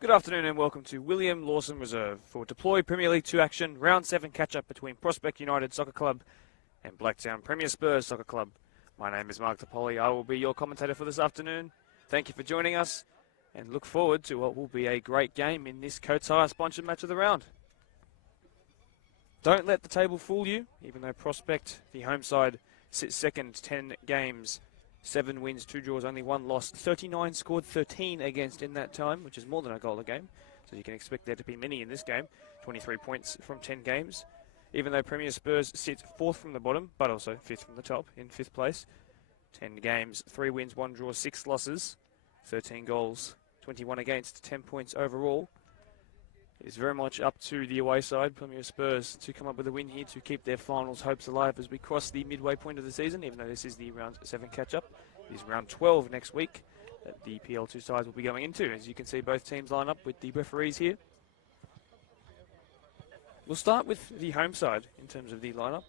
Good afternoon and welcome to William Lawson Reserve for Deploy Premier League 2 action, Round 7 catch-up between Prospect United Soccer Club and Blacktown Premier Spurs Soccer Club. My name is Mark Topoli. I will be your commentator for this afternoon. Thank you for joining us and look forward to what will be a great game in this Coates Hire sponsored match of the round. Don't let the table fool you, even though Prospect, the home side, sits second, 10 games. 7 wins, 2 draws, only 1 loss. 39 scored, 13 against in that time, which is more than a goal a game. So you can expect there to be many in this game. 23 points from 10 games. Even though Premier Spurs sit 4th from the bottom, but also 5th from the top, in 5th place. 10 games, 3 wins, 1 draw, 6 losses. 13 goals, 21 against, 10 points overall. It is very much up to the away side, Premier Spurs, to come up with a win here to keep their finals hopes alive as we cross the midway point of the season, even though this is the Round 7 catch-up. It is Round 12 next week that the PL2 sides will be going into. As you can see, both teams line up with the referees here. We'll start with the home side in terms of the lineup.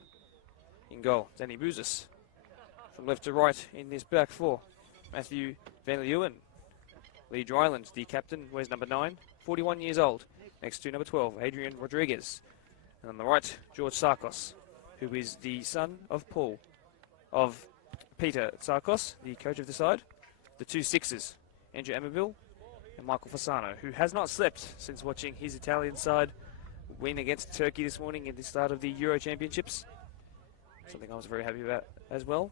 In goal, Danny Bouzis. From left to right in this back four, Matthew Van Leeuwen. Lee Dryland, the captain, wears number 9, 41 years old. Next to number 12, Adrian Rodriguez. And on the right, George Sarkos, who is the son of Peter Sarkos, the coach of the side. The 2 sixes, Andrew Amabil and Michael Fasano, who has not slept since watching his Italian side win against Turkey this morning at the start of the Euro Championships. Something I was very happy about as well.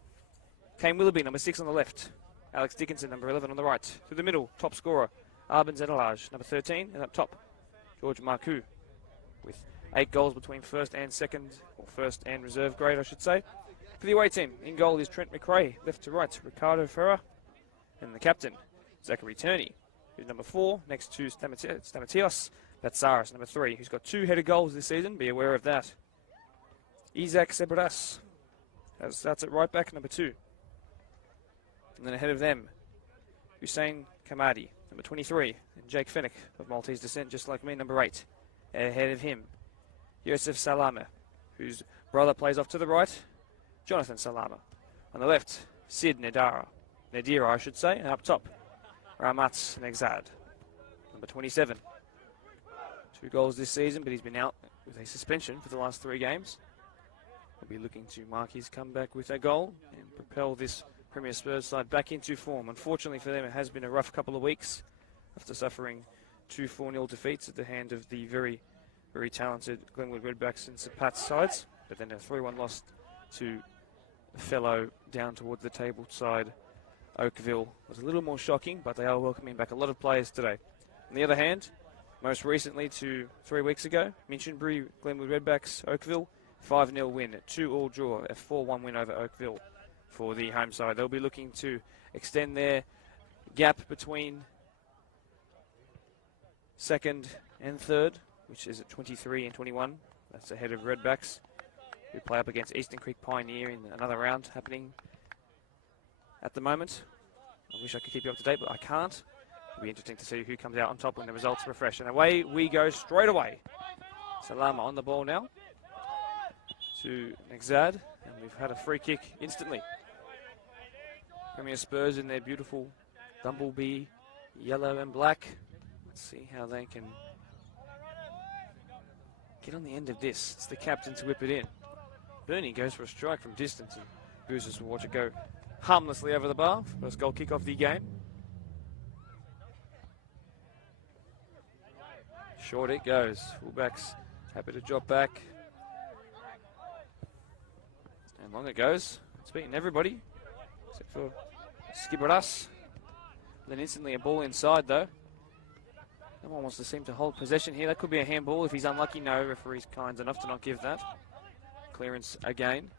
Kane Willoughby, number 6 on the left. Alex Dickinson, number 11 on the right. Through the middle, top scorer, Arben Zenelage, number 13. And up top, George Marcoux, with 8 goals between first and second, or first and reserve grade, I should say. For the away team, in goal is Trent McRae, left to right, Ricardo Ferrer, and the captain, Zachary Turney, who's number 4, next to Stamatios Batsaris, number 3, who's got 2 headed goals this season, be aware of that. Isaac Sebras starts at right back, number 2. And then ahead of them, Hussein Kamadi, number 23, and Jake Fennick of Maltese descent, just like me, number 8. Ahead of him, Yosef Salama, whose brother plays off to the right, Jonathan Salama. On the left, Sid Nadira, I should say, and up top, Ramat Negzad, number 27. 2 goals this season, but he's been out with a suspension for the last 3 games. He'll be looking to mark his comeback with a goal and propel this Premier Spurs side back into form. Unfortunately for them, it has been a rough couple of weeks after suffering 2 4-0 defeats at the hand of the very, very talented Glenwood Redbacks and St Pat's sides, but then a 3-1 loss to a fellow down towards the table side, Oakville, was a little more shocking, but they are welcoming back a lot of players today. On the other hand, most recently to 3 weeks ago, Minchinbury, Glenwood Redbacks, Oakville, 5-0 win, 2-all draw, a 4-1 win over Oakville for the home side. They'll be looking to extend their gap between second and third, which is at 23 and 21. That's ahead of Redbacks, who play up against Eastern Creek Pioneer in another round happening at the moment. I wish I could keep you up to date, but I can't. It'll be interesting to see who comes out on top when the results refresh. And away we go straight away. Salama on the ball now to Negzad, and we've had a free kick instantly. Premier Spurs in their beautiful Bumblebee yellow and black. Let's see how they can get on the end of this. It's the captain to whip it in. Bernie goes for a strike from distance, and Boozers will watch it go harmlessly over the bar. First goal kick off the game. Short it goes. Fullbacks happy to drop back. And long it goes. It's beaten everybody, except for Skibberas. Then instantly a ball inside though. No one wants to seem to hold possession here. That could be a handball if he's unlucky. No, referee's kind enough to not give that. Clearance again.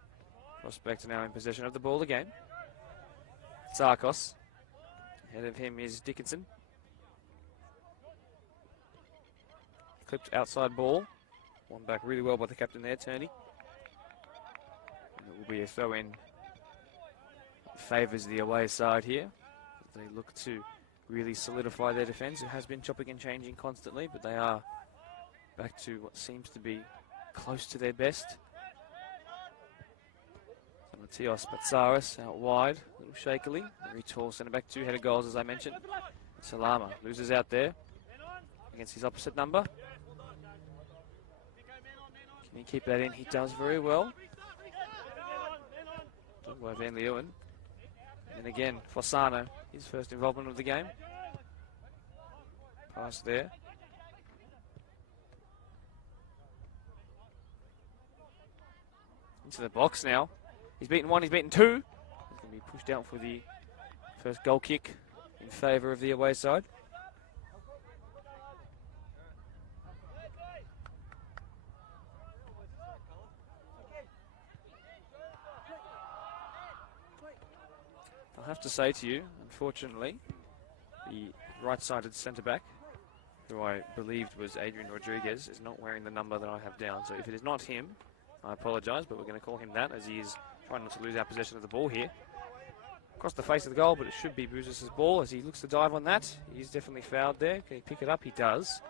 Prospect now in possession of the ball again. Sarkos. Ahead of him is Dickinson. Clipped outside ball. Won back really well by the captain there, Turney. And it will be a throw-in. Favours the away side here. They look to really solidify their defence. It has been chopping and changing constantly, but they are back to what seems to be close to their best. Matios Batsaris out wide, a little shakily. Very tall centre-back, 2 headed goals as I mentioned. Salama loses out there. against his opposite number. Can he keep that in? He does very well. Good by Van Leeuwen. And again, Fossano, his first involvement of the game. Pass there. Into the box now. He's beaten one, he's beaten two. He's going to be pushed out for the first goal kick in favour of the away side. I'll have to say to you, unfortunately, the right-sided centre-back, who I believed was Adrian Rodriguez, is not wearing the number that I have down. So if it is not him, I apologise, but we're going to call him that as he is trying not to lose our possession of the ball here. Across the face of the goal, but it should be Bouzis' ball as he looks to dive on that. He's definitely fouled there. Can he pick it up? He does.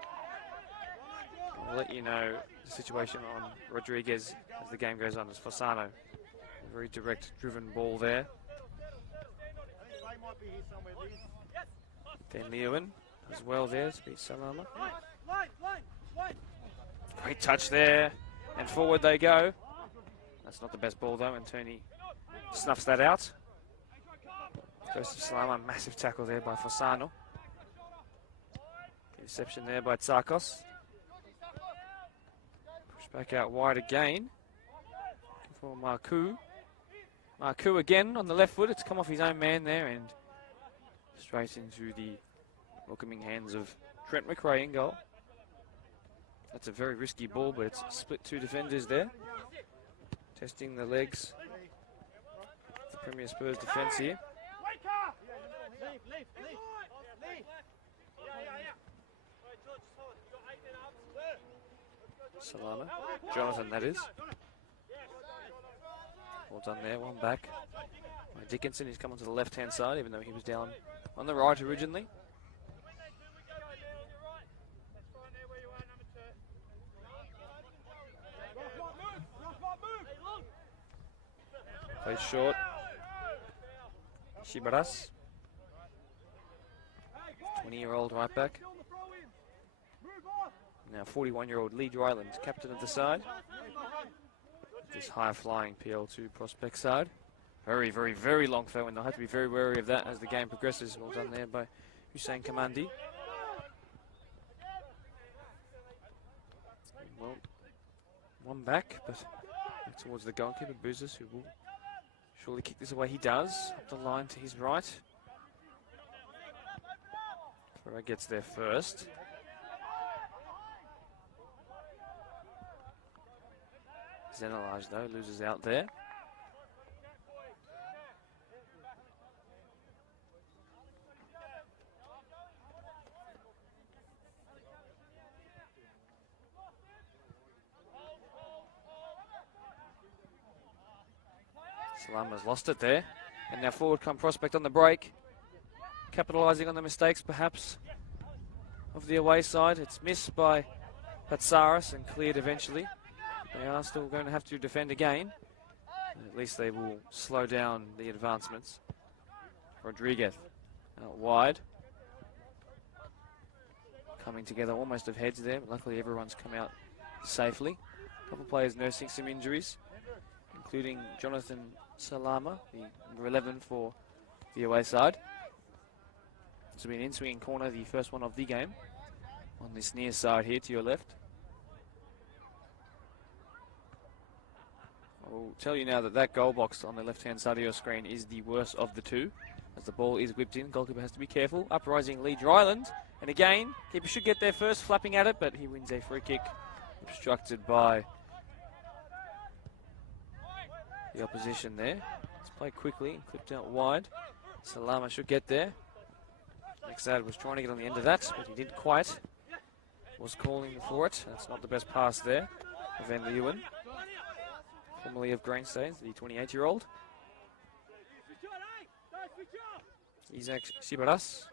I'll let you know the situation on Rodriguez as the game goes on. As Fossano, a very direct, driven ball there. Van Leeuwen as well there to beat Salama. Great touch there, and forward they go. That's not the best ball though, and Tony snuffs that out. Goes to Salama, massive tackle there by Fossano. Interception there by Tsakos. Push back out wide again for Marku. Marku again on the left foot. It's come off his own man there and straight into the welcoming hands of Trent McRae in goal. That's a very risky ball, but it's split two defenders there. Testing the legs. The Premier Spurs defence here. Salama. Jonathan, that is. Well done there, one back. Dickinson, he's come onto the left-hand side, even though he was down on the right originally. Plays short. Shibaras. 20-year-old right back. Now 41-year-old Lee Dryland, captain of the side. This high-flying PL2 prospect side. Very, very, very long throw, and they'll have to be very wary of that as the game progresses. Well done there by Hussein Kamandi. Well, one back, but back towards the goalkeeper, Bouzis, who will surely kick this away. He does. Up the line to his right. Ferrer gets there first. Zenelage, though, loses out there. Salama's lost it there. And now forward come prospect on the break. Capitalising on the mistakes, perhaps, of the away side. It's missed by Patsaris and cleared eventually. They are still going to have to defend again. At least they will slow down the advancements. Rodriguez out wide. Coming together almost of heads there. But luckily everyone's come out safely. A couple of players nursing some injuries, including Jonathan Salama, the number 11 for the away side. This will be an in-swinging corner, the first one of the game. On this near side here to your left. I'll tell you now that that goal box on the left-hand side of your screen is the worst of the two, as the ball is whipped in. Goalkeeper has to be careful. Uprising Lee Dryland. And again, keeper should get there first, flapping at it, but he wins a free kick, obstructed by the opposition there. It's played quickly and clipped out wide. Salama should get there. Nexad was trying to get on the end of that, but he didn't quite. Was calling for it. That's not the best pass there. Van Leeuwen, formerly of Greenstains, the 28-year-old. Isaac Sibaras.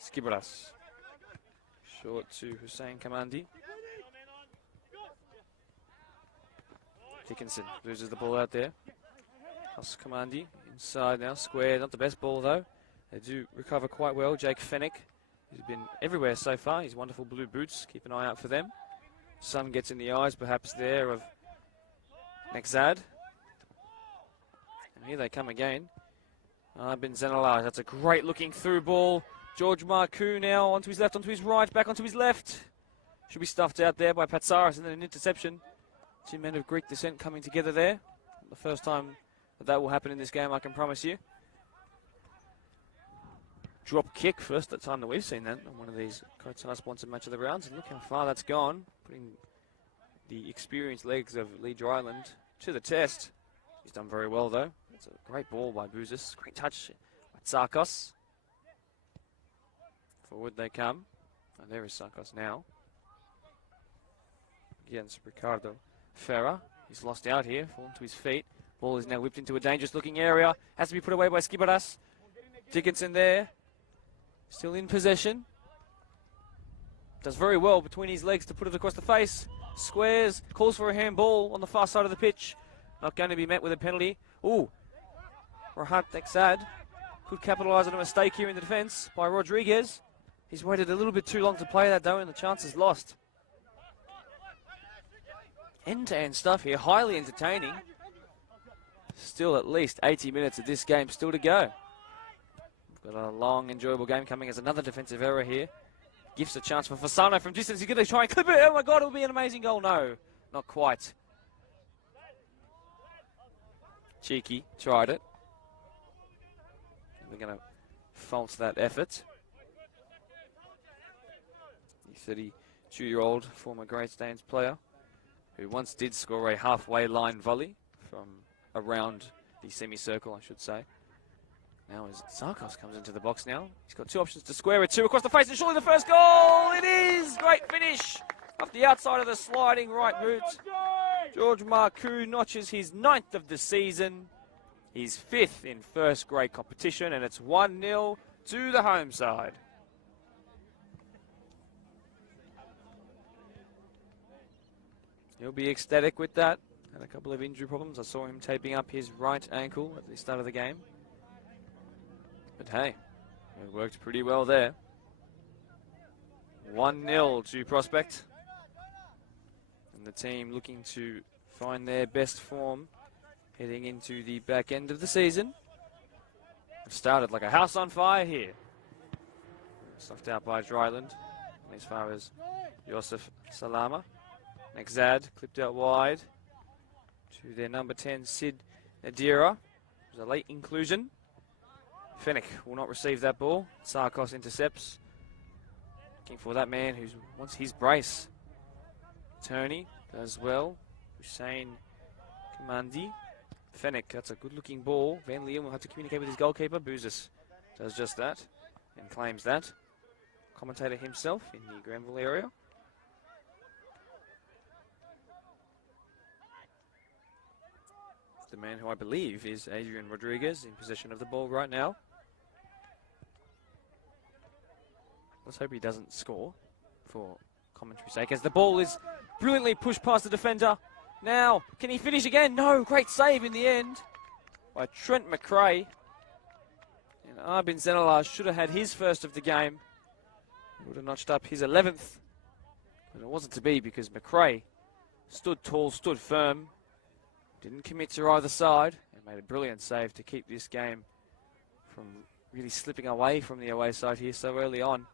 Skibaras. Short to Hussein Kamandi. Dickinson loses the ball out there. Kamandi inside now, square. Not the best ball though. They do recover quite well. Jake Fennick, who's been everywhere so far. His wonderful blue boots. Keep an eye out for them. Sun gets in the eyes, perhaps, there of Nexad. And here they come again. Ben Zenala, that's a great looking through ball. George Marcoux now onto his left, onto his right, back onto his left. Should be stuffed out there by Patsaris, and then an interception. Two men of Greek descent coming together there. The first time that will happen in this game, I can promise you. Drop kick, first time that we've seen that on one of these Kotana sponsored match of the rounds. And look how far that's gone, putting the experienced legs of Lee Dryland to the test. He's done very well though. It's a great ball by Bouzis. Great touch by Tsarkos. Forward they come. And there is Tsarkos now. Against Ricardo Ferrer. He's lost out here, fallen to his feet. Ball is now whipped into a dangerous looking area. Has to be put away by Skibaras. Dickinson there. Still in possession. Does very well between his legs to put it across the face. Squares, calls for a handball on the far side of the pitch. Not going to be met with a penalty. Ooh. Rahat Nexad could capitalise on a mistake here in the defence by Rodriguez. He's waited a little bit too long to play that though, and the chance is lost. End-to-end stuff here, highly entertaining. Still at least 80 minutes of this game still to go. We've got a long, enjoyable game coming as another defensive error here. Gives a chance for Fasano from distance. He's going to try and clip it. Oh my God, it'll be an amazing goal. No, not quite. Cheeky tried it. We're going to fault that effort. The 32-year-old former Great Stains player who once did score a halfway line volley from around the semicircle, I should say. Now as Tsarkos comes into the box now, he's got two options to square it. Two across the face, and surely the first goal! It is! Great finish off the outside of the sliding right boot. George Marcoux notches his 9th of the season. His 5th in first grade competition, and it's 1-0 to the home side. He'll be ecstatic with that. Had a couple of injury problems. I saw him taping up his right ankle at the start of the game. But hey, it worked pretty well there. 1-0 to Prospect. And the team looking to find their best form heading into the back end of the season. Started like a house on fire here. Stuffed out by Dryland. As far as Yosef Salama. Nexad clipped out wide to their number 10, Sid Nadira. It was a late inclusion. Fennick will not receive that ball. Tsarkos intercepts. Looking for that man who wants his brace. Turney does well. Hussein Kamandi. Fennick, that's a good looking ball. Van Leeuwen will have to communicate with his goalkeeper. Bouzis does just that and claims that. Commentator himself in the Granville area. The man who I believe is Adrian Rodriguez in possession of the ball right now. Let's hope he doesn't score for commentary sake, as the ball is brilliantly pushed past the defender. Now, can he finish again? No, great save in the end by Trent McRae. And Arbin Zenalar should have had his first of the game. He would have notched up his 11th. But it wasn't to be because McRae stood tall, stood firm. Didn't commit to either side and made a brilliant save to keep this game from really slipping away from the away side here so early on.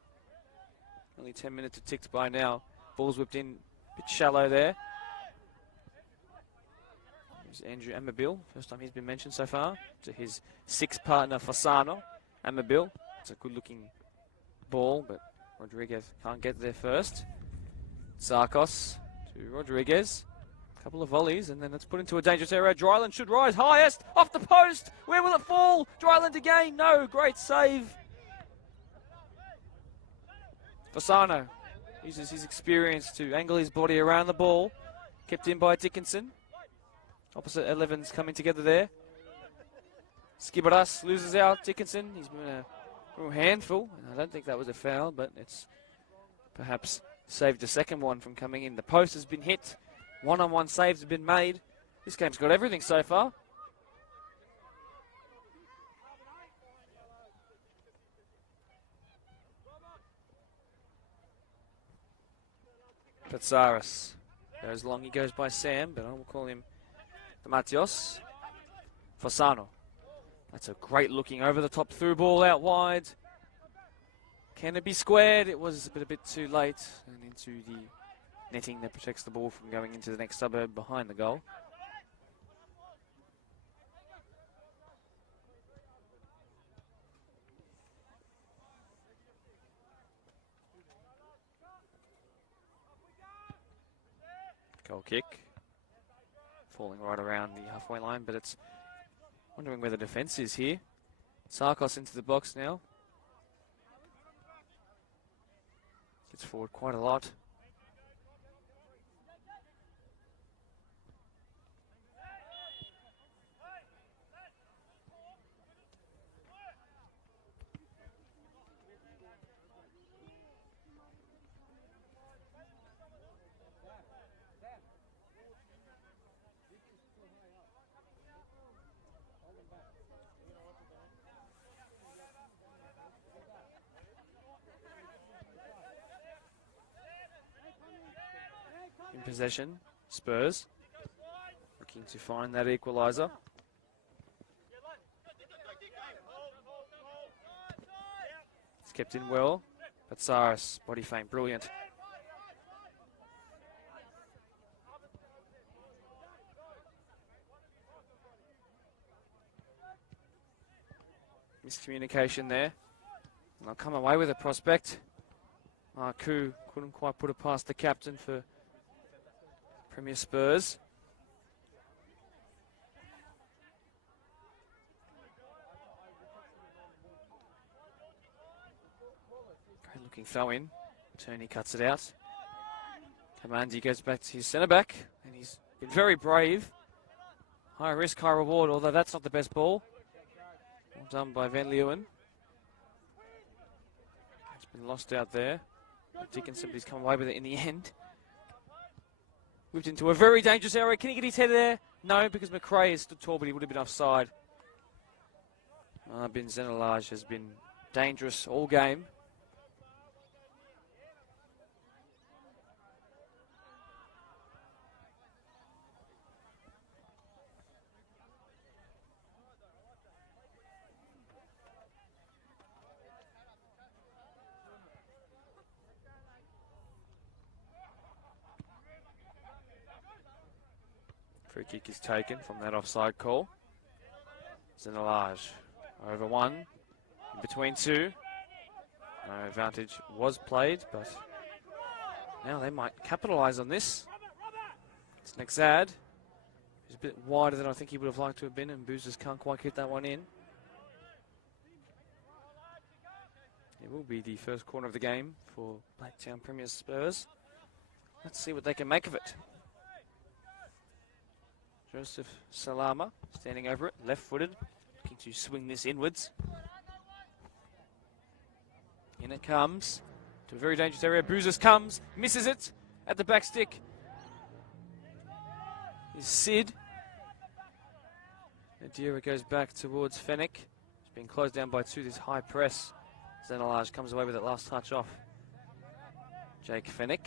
Only 10 minutes have ticked by now. Ball's whipped in a bit shallow there. There's Andrew Amabil, first time he's been mentioned so far, to his sixth partner Fasano. Amabil, it's a good looking ball, but Rodriguez can't get there first. Tsarkos to Rodriguez. Couple of volleys, and then it's put into a dangerous area. Dryland should rise highest, off the post. Where will it fall? Dryland again. No, great save. Fasano uses his experience to angle his body around the ball. Kept in by Dickinson. Opposite 11's coming together there. Skibaras loses out. Dickinson, he's been a real handful. And I don't think that was a foul, but it's perhaps saved the second one from coming in. The post has been hit. One-on-one saves have been made. This game's got everything so far. Patsaris goes long. He goes by Sam, but I will call him Dematios. Fasano. That's a great looking over the top through ball out wide. Can it be squared? It was a bit too late. And into the netting that protects the ball from going into the next suburb behind the goal. Goal kick. Falling right around the halfway line, but it's wondering where the defence is here. Sarkos into the box now. Gets forward quite a lot. In possession, Spurs looking to find that equaliser. It's kept in well, but Saris, body feint, brilliant. Miscommunication there. And they'll come away with a prospect. Marku couldn't quite put it past the captain for Premier Spurs. Great looking throw in. Turney cuts it out. Kamandi goes back to his centre back, and he's been very brave. High risk, high reward, although that's not the best ball. Well done by Van Leeuwen. It's been lost out there. Dickinson, but he's come away with it in the end. Whipped into a very dangerous area. Can he get his head there? No, because McRae has stood tall, but he would have been offside. Ben Zenelage has been dangerous all game. Free kick is taken from that offside call. Zenelage over one, in between two. No advantage was played, but now they might capitalise on this. It's Nexad. He's a bit wider than I think he would have liked to have been, and Boozers can't quite get that one in. It will be the first corner of the game for Blacktown Premier Spurs. Let's see what they can make of it. Joseph Salama standing over it, left-footed, looking to swing this inwards. In it comes to a very dangerous area. Boozers comes, misses it at the back stick. Is Sid. Adira goes back towards Fennick. It's been closed down by two, this high press. Zenelage comes away with it, last touch off Jake Fennick.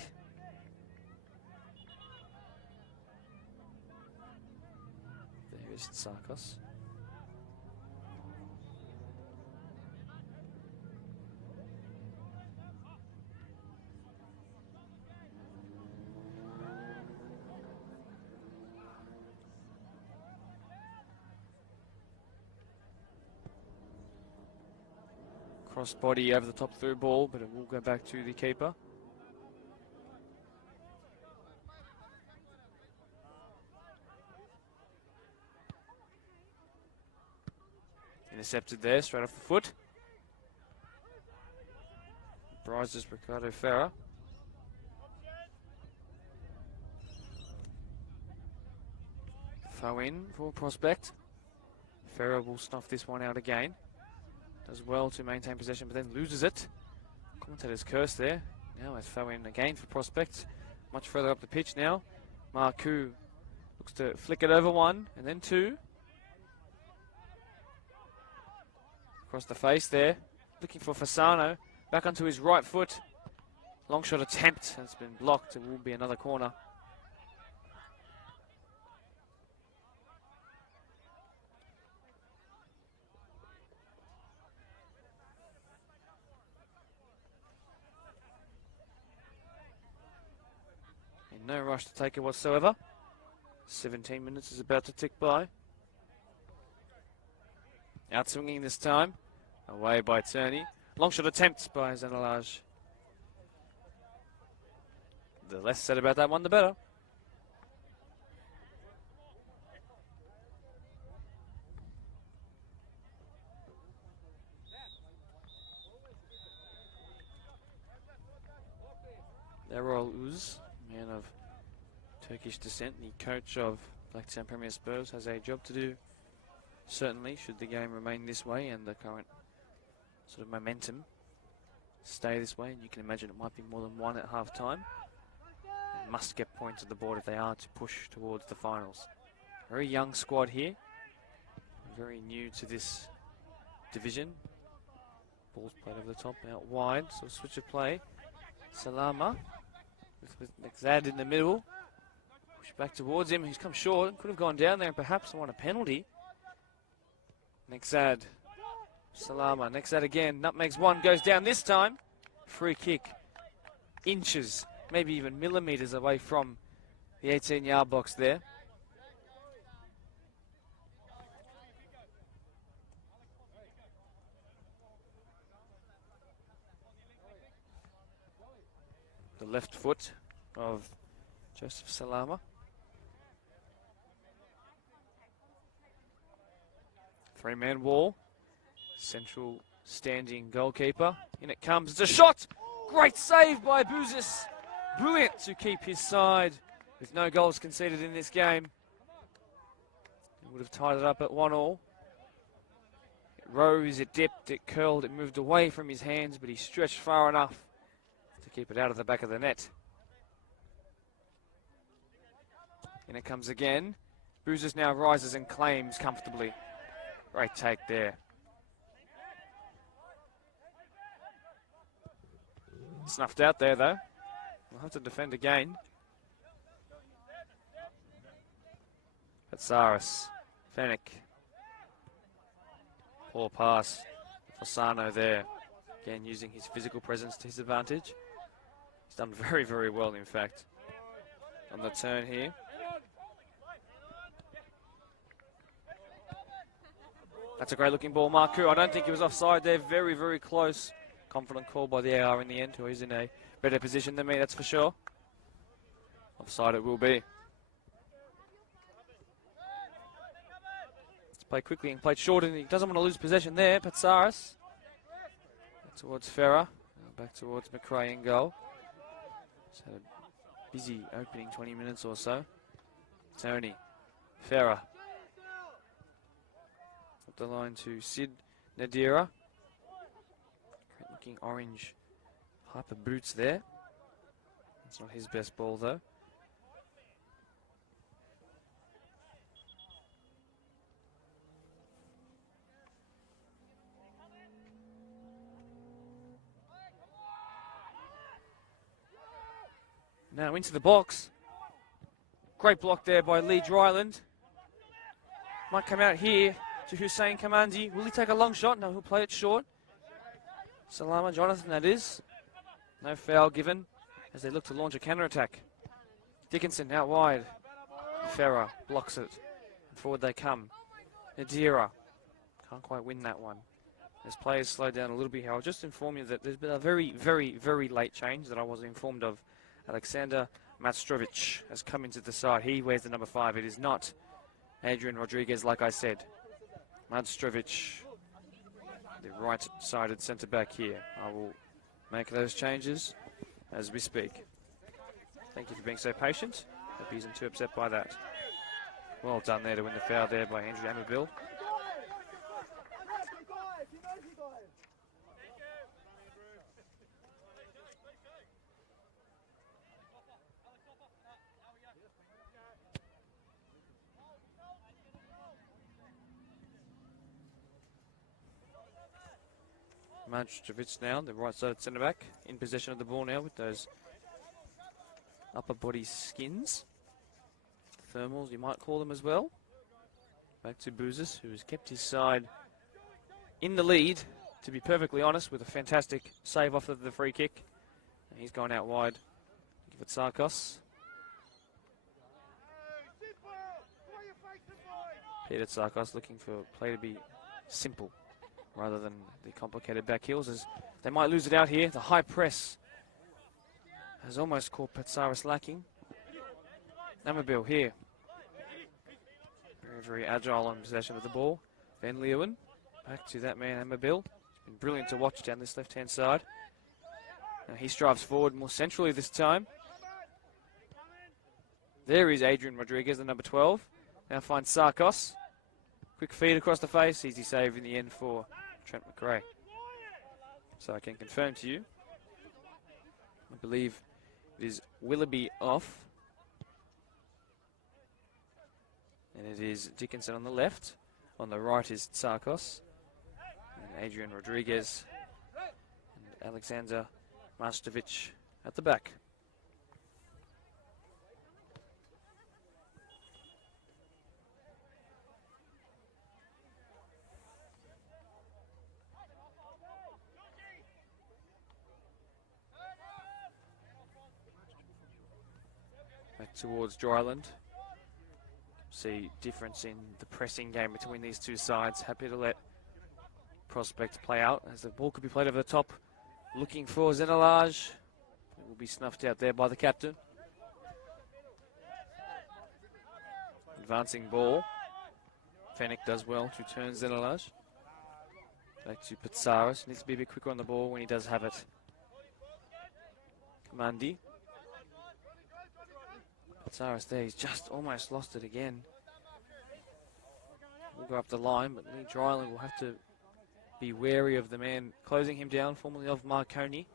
There's Sarkos. Cross body over the top through ball, but it will go back to the keeper. Intercepted there, straight off the foot. Bryces Ricardo Ferrer. Throw in for prospect. Ferrer will snuff this one out again. Does well to maintain possession, but then loses it. Commentator's curse there. Now a throw in again for prospect. Much further up the pitch now. Marku looks to flick it over one, and then two. Across the face there. Looking for Fasano. Back onto his right foot. Long shot attempt has been blocked. It will be another corner. In no rush to take it whatsoever. 17 minutes is about to tick by. Outswinging this time. Away by Turney. Long shot attempt by Zanalaj. The less said about that one, the better. Errol Uz, man of Turkish descent, the coach of Blacktown Premier Spurs, has a job to do, certainly, should the game remain this way and the current sort of momentum stay this way. And you can imagine it might be more than one at half time. Must get points at the board if they are to push towards the finals. Very young squad here, very new to this division. Ball's played over the top, out wide, so switch of play. Salama with Nexad in the middle. Push back towards him. He's come short. Could have gone down there and perhaps won a penalty. Nexad. Salama. Nexad again. Nutmegs one. Goes down this time. Free kick. Inches, maybe even millimetres away from the 18-yard box there. The left foot of Joseph Salama. Three-man wall. Central standing goalkeeper. In it comes. It's a shot! Great save by Buzis. Brilliant to keep his side with no goals conceded in this game. He would have tied it up at 1-1. It rose, it dipped, it curled, it moved away from his hands, but he stretched far enough to keep it out of the back of the net. And it comes again. Buzis now rises and claims comfortably. Great take there. Snuffed out there though. We'll have to defend again. Patsaris. Fennec. Poor pass. Fasano there. Again using his physical presence to his advantage. He's done very, very well in fact on the turn here. That's a great looking ball, Marku. I don't think he was offside there. Very, very close. Confident call by the AR in the end, who is in a better position than me, that's for sure. Offside it will be. Let's play quickly and play short, and he doesn't want to lose possession there. Patsaris. Back towards Farah. Back towards McRae in goal. Just had a busy opening 20 minutes or so. Tony. Farah. Up the line to Sid Nadira. Looking orange hyper boots there. It's not his best ball though. Now into the box. Great block there by Lee Dryland. Might come out here to Hussein Kamandi. Will he take a long shot? No, he'll play it short. Salama Jonathan, that is. No foul given as they look to launch a counter-attack. Dickinson out wide. Farah blocks it. And forward they come. Nadira. Can't quite win that one. As players slow down a little bit here, I'll just inform you that there's been a very, very, very late change that I wasn't informed of. Alexander Matstrovic has come into the side. He wears the number 5. It is not Adrian Rodriguez, like I said. Matstrovic, the right-sided centre-back here. I will make those changes as we speak. Thank you for being so patient. Hope he isn't too upset by that. Well done there to win the foul there by Andrew Amabil. Majdovic now, the right side centre back, in possession of the ball now with those upper body skins. Thermals, you might call them as well. Back to Bouzis, who has kept his side in the lead, to be perfectly honest, with a fantastic save off of the free kick. And he's gone out wide. Give it Sarkos. Peter Sarkos looking for play to be simple rather than the complicated back heels, as they might lose it out here. The high press has almost caught Patsaris lacking. Amabil here. Very, very agile on possession of the ball. Van Leeuwen back to that man, Amabil. It's been brilliant to watch down this left-hand side. Now he strives forward more centrally this time. There is Adrian Rodriguez, the number 12. Now finds Sarkos. Quick feed across the face. Easy save in the end for Trent McRae. So I can confirm to you, I believe it is Willoughby off. And it is Dickinson on the left. On the right is Sarkos. And Adrian Rodriguez. And Alexander Majdovic at the back. Back towards Dryland. See difference in the pressing game between these two sides. Happy to let Prospect play out as the ball could be played over the top. Looking for Zenelage. It will be snuffed out there by the captain. Advancing ball. Fennick does well to turn Zenelage. Back to Patsaris. Needs to be a bit quicker on the ball when he does have it. Kamandi. Patsaris there, he's just almost lost it again. We'll go up the line, but Lee Dryland will have to be wary of the man closing him down, formerly of Marconi.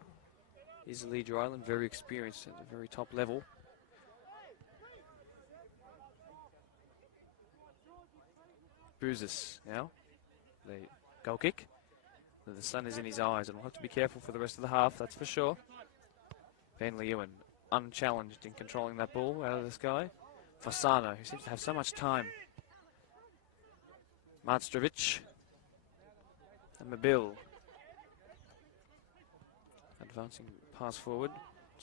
Is Lee Dryland, very experienced at the very top level. Bouzis now, the goal kick. The sun is in his eyes, and we'll have to be careful for the rest of the half, that's for sure. Van Leeuwen unchallenged in controlling that ball out of the sky. Fasano, who seems to have so much time. Majdovic. And Mabil. Advancing pass forward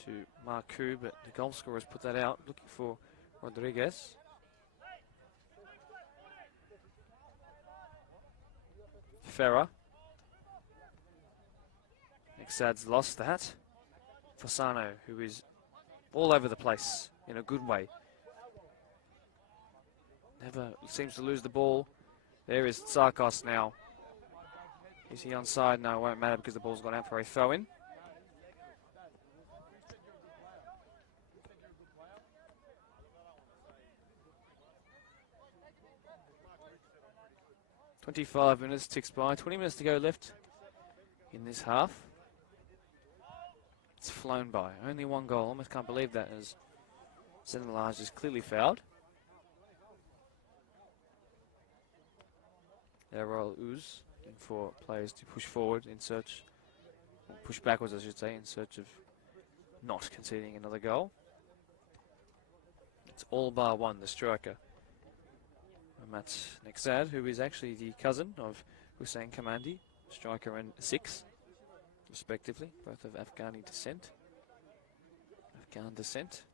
to Marku, but the goal scorer has put that out. Looking for Rodriguez. Ferrer. Nexad's lost that. Fasano, who is all over the place in a good way. Never seems to lose the ball. There is Sarkos now. Is he onside? No, it won't matter because the ball's gone out for a throw-in. "25 minutes ticks by. 20 minutes to go left in this half. It's flown by. Only one goal. Almost can't believe that, as Zenelage is clearly fouled. Errol Uz looking for players to push forward in search, or push backwards I should say, in search of not conceding another goal. It's all bar one, the striker. Matt Nexad, who is actually the cousin of Hussein Kamandi, striker and 6. Respectively, both of Afghani descent. Afghan descent.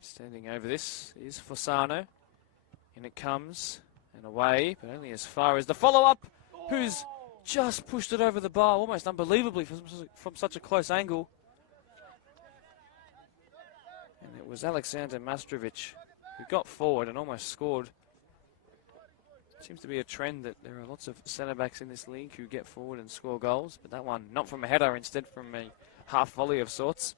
Standing over this is Fasano. In it comes and away, but only as far as the follow-up, who's just pushed it over the bar, almost unbelievably from such a close angle. And it was Alexander Majdovic who got forward and almost scored. Seems to be a trend that there are lots of centre-backs in this league who get forward and score goals, but that one not from a header, instead from a half volley of sorts.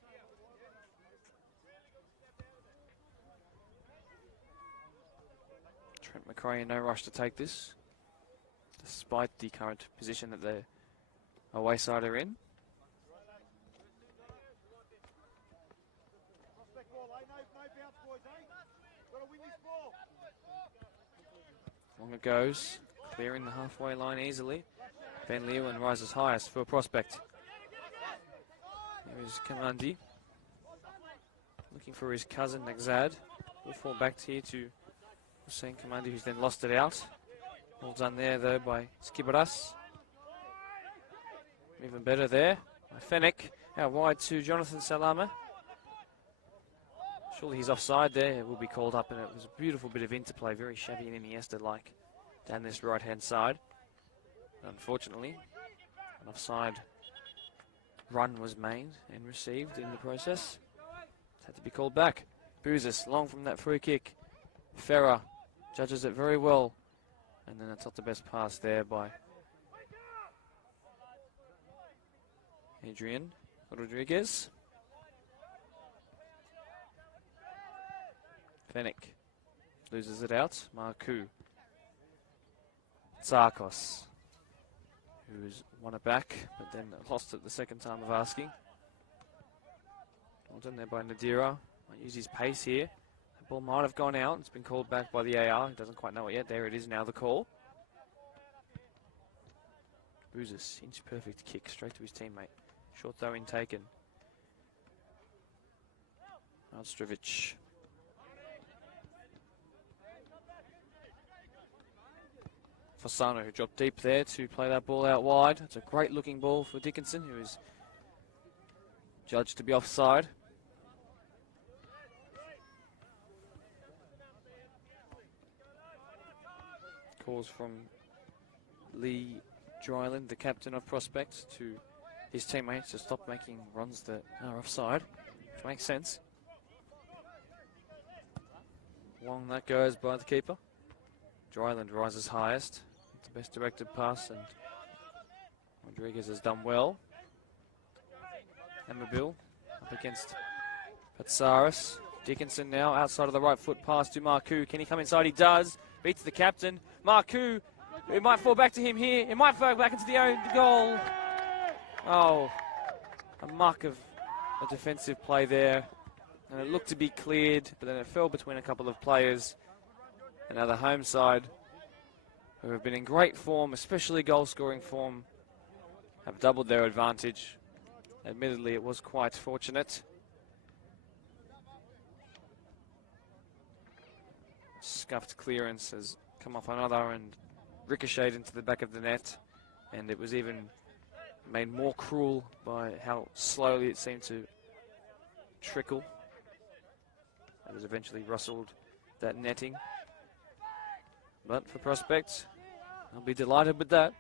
Trent McRae in no rush to take this, despite the current position that the away side are in. Prospect ball, no bounce, boys, Gotta win this ball. Long it goes, clearing the halfway line easily. Ben Lewin rises highest for a prospect. Here is Kamandi, looking for his cousin Nagzad. Will fall back here to Hussein Kamandi, who's then lost it out. All done there though by Skibaras. Even better there by Fennec. Out wide to Jonathan Salama. Surely he's offside there. It will be called up, and it was a beautiful bit of interplay, very Xavi and Iniesta-like down this right-hand side. Unfortunately, an offside run was made and received in the process. It had to be called back. Bouzis, long from that free kick. Ferrer judges it very well. And then it's not the best pass there by Adrian Rodriguez. Fennec loses it out. Marku. Tsarkos, who's won it back, but then lost it the second time of asking. Well done there by Nadira. Might use his pace here. The ball might have gone out. It's been called back by the AR. He doesn't quite know it yet. There it is now, the call. Bouzis, inch perfect kick straight to his teammate. Short throw in taken. Alstrovic. Fasano, who dropped deep there to play that ball out wide. It's a great looking ball for Dickinson, who is judged to be offside. Calls from Lee Dryland, the captain of Prospect, to his teammates to stop making runs that are offside, which makes sense. Long that goes by the keeper. Dryland rises highest. It's the best directed pass, and Rodriguez has done well. Amabil up against Patsaris. Dickinson now outside of the right foot, pass to Marku. Can he come inside? He does. Beats the captain. Marku, it might fall back to him here. It might fall back into the own goal. Oh, a muck of a defensive play there. And it looked to be cleared, but then it fell between a couple of players. And now the home side, who have been in great form, especially goal-scoring form, have doubled their advantage. Admittedly, it was quite fortunate. Scuffed clearance has come off another and ricocheted into the back of the net. And it was even made more cruel by how slowly it seemed to trickle. It was eventually rustled that netting. But for Prospect, I'll be delighted with that.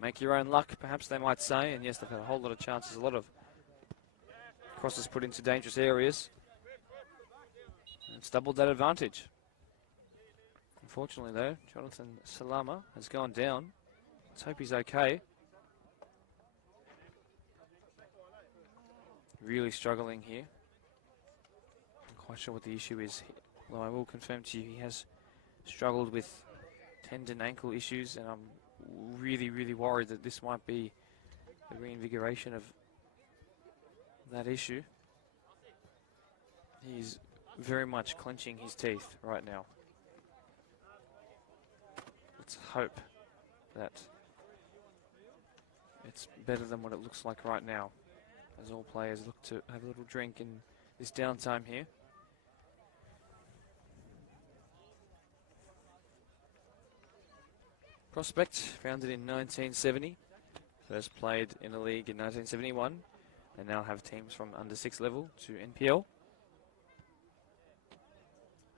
Make your own luck, perhaps they might say. And yes, they've had a whole lot of chances, a lot of crosses put into dangerous areas. And it's doubled that advantage. Unfortunately, though, Jonathan Salama has gone down. Let's hope he's okay. Really struggling here. I'm quite sure what the issue is, although I will confirm to you he has struggled with tendon ankle issues, and I'm really, really worried that this might be the reinvigoration of that issue. He's very much clenching his teeth right now. Let's hope that it's better than what it looks like right now, as all players look to have a little drink in this downtime here. Prospect, founded in 1970, first played in the league in 1971. They now have teams from under 6 level to NPL.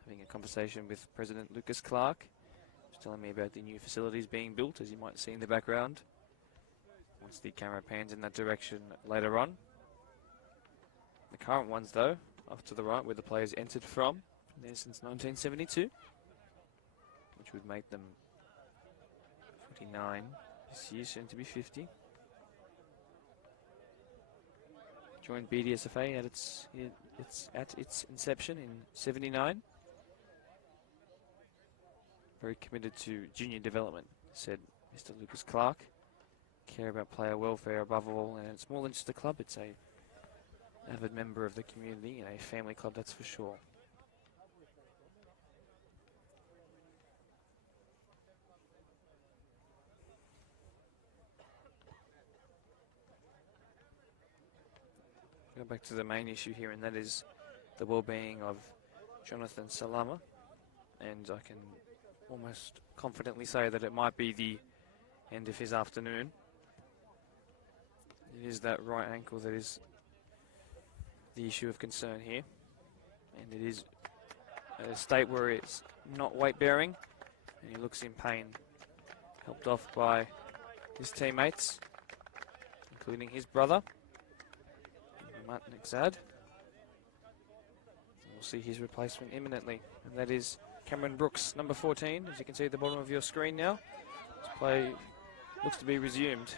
Having a conversation with President Lucas Clark, who's telling me about the new facilities being built, as you might see in the background. Once the camera pans in that direction later on. The current ones, though, off to the right, where the players entered from, there since 1972, which would make them 49 this year, soon to be 50. Joined BDSFA at its inception in 79. Very committed to junior development, said Mr. Lucas Clark. Care about player welfare above all, and it's more than just a club, it's a avid member of the community and a family club, that's for sure. back to the main issue here, and that is the well-being of Jonathan Salama. And I can almost confidently say that it might be the end of his afternoon. It is that right ankle that is the issue of concern here. And it is at a state where it's not weight-bearing, and he looks in pain. Helped off by his teammates, including his brother, Matt Nixad. We'll see his replacement imminently, and that is Cameron Brooks, number 14, as you can see at the bottom of your screen now. This play looks to be resumed.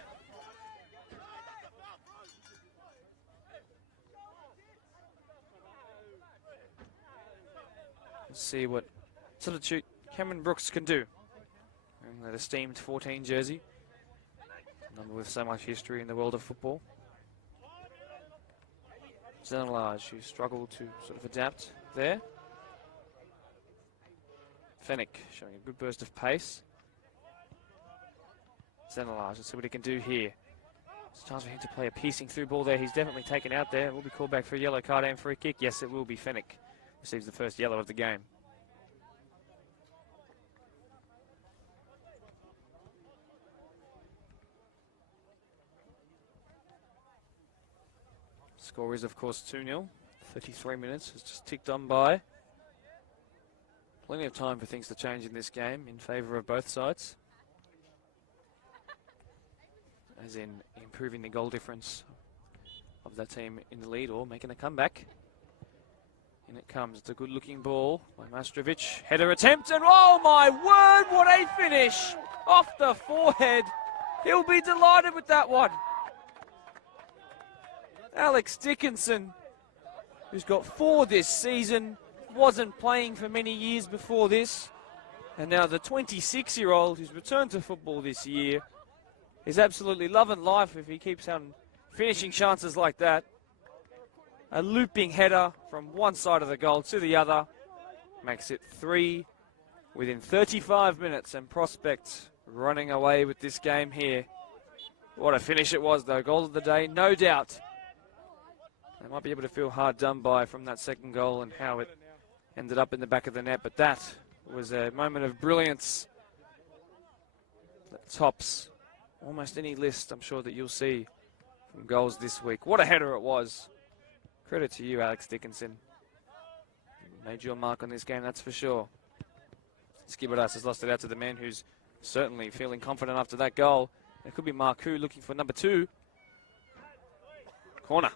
Let's see what substitute Cameron Brooks can do. And that esteemed 14 jersey, a number with so much history in the world of football. Zanelage, who struggled to sort of adapt there. Fennick showing a good burst of pace. Zanelage, let's see what he can do here. It's a chance for him to play a piercing through ball there. He's definitely taken out there. Will be called back for a yellow card and free kick. Yes, it will be. Fennick receives the first yellow of the game. Score is, of course, 2-0. 33 minutes has just ticked on by. Plenty of time for things to change in this game in favour of both sides. As in improving the goal difference of that team in the lead or making a comeback. In it comes. It's a good-looking ball by Mastrovic. Header attempt, and oh my word, what a finish! Off the forehead. He'll be delighted with that one. Alex Dickinson, who's got 4 this season, wasn't playing for many years before this, and now the 26-year-old who's returned to football this year is absolutely loving life if he keeps on finishing chances like that. A looping header from one side of the goal to the other makes it 3 within 35 minutes, and Prospect running away with this game here. What a finish it was, though. Goal of the day, no doubt. They might be able to feel hard done by from that second goal and how it ended up in the back of the net, but that was a moment of brilliance that tops almost any list I'm sure that you'll see from goals this week. What a header it was. Credit to you, Alex Dickinson. You made your mark on this game, that's for sure. Skibodas has lost it out to the man who's certainly feeling confident after that goal. It could be Marku looking for number 2. Corner.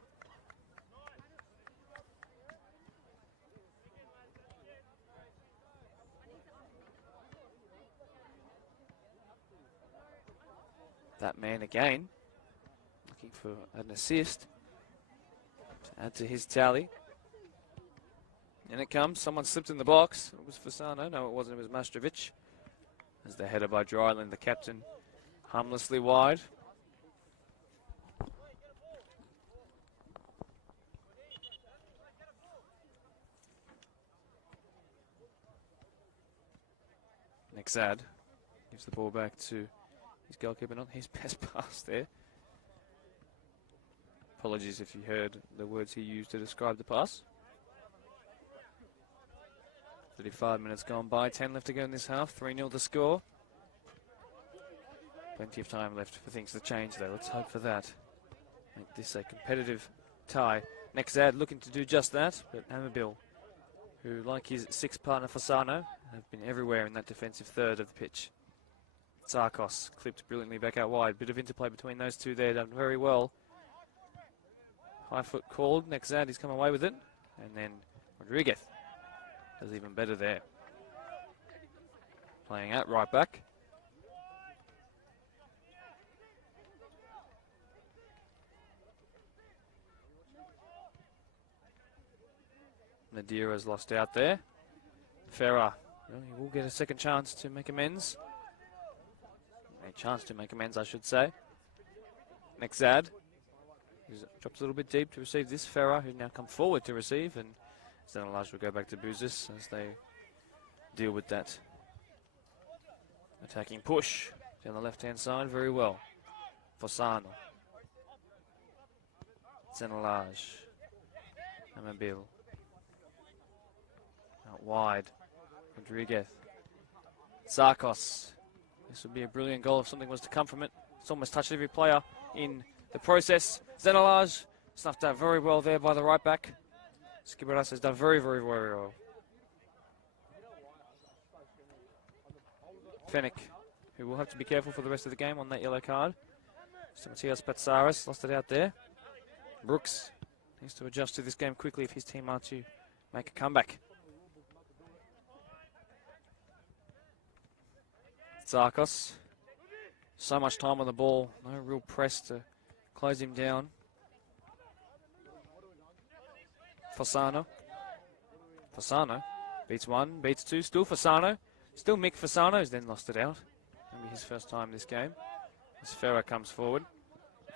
That man again, looking for an assist to add to his tally. And it comes. Someone slipped in the box. It was Fasano. No, it wasn't. It was Mastrovic. As the header by Dryland, the captain, harmlessly wide. Nexad gives the ball back to his goalkeeper, not his best pass there. Apologies if you heard the words he used to describe the pass. 35 minutes gone by, 10 left to go in this half, 3-0 the score. Plenty of time left for things to change though, let's hope for that. Make this a competitive tie. Nexad looking to do just that, but Amabil, who like his 6th partner Fasano, have been everywhere in that defensive third of the pitch. Sarkos clipped brilliantly back out wide. Bit of interplay between those two there, done very well. High foot called. Nexad, he's come away with it. And then Rodriguez does even better there. Playing at right back. Nadira's lost out there. Ferrer, well, he will get a second chance to make amends. A chance to make amends, I should say. Nexad, who's dropped a little bit deep to receive this. Ferrer, who's now come forward to receive, and Zanelage will go back to Buzis as they deal with that attacking push down the left-hand side very well. Fossano. Zanelage Amabil. Out wide. Rodriguez. Zarkos. This would be a brilliant goal if something was to come from it. It's almost touched every player in the process. Zenalaj snuffed out very well there by the right back. Skibaras has done very, very, very well. Fennick, who will have to be careful for the rest of the game on that yellow card. So Matthias Patsaris lost it out there. Brooks needs to adjust to this game quickly if his team are to make a comeback. Zarkos. So much time on the ball. No real press to close him down. Fasano. Fasano beats one, beats two. Still Fasano. Still Mick Fasano's then lost it out. Maybe his first time this game. As Ferrer comes forward.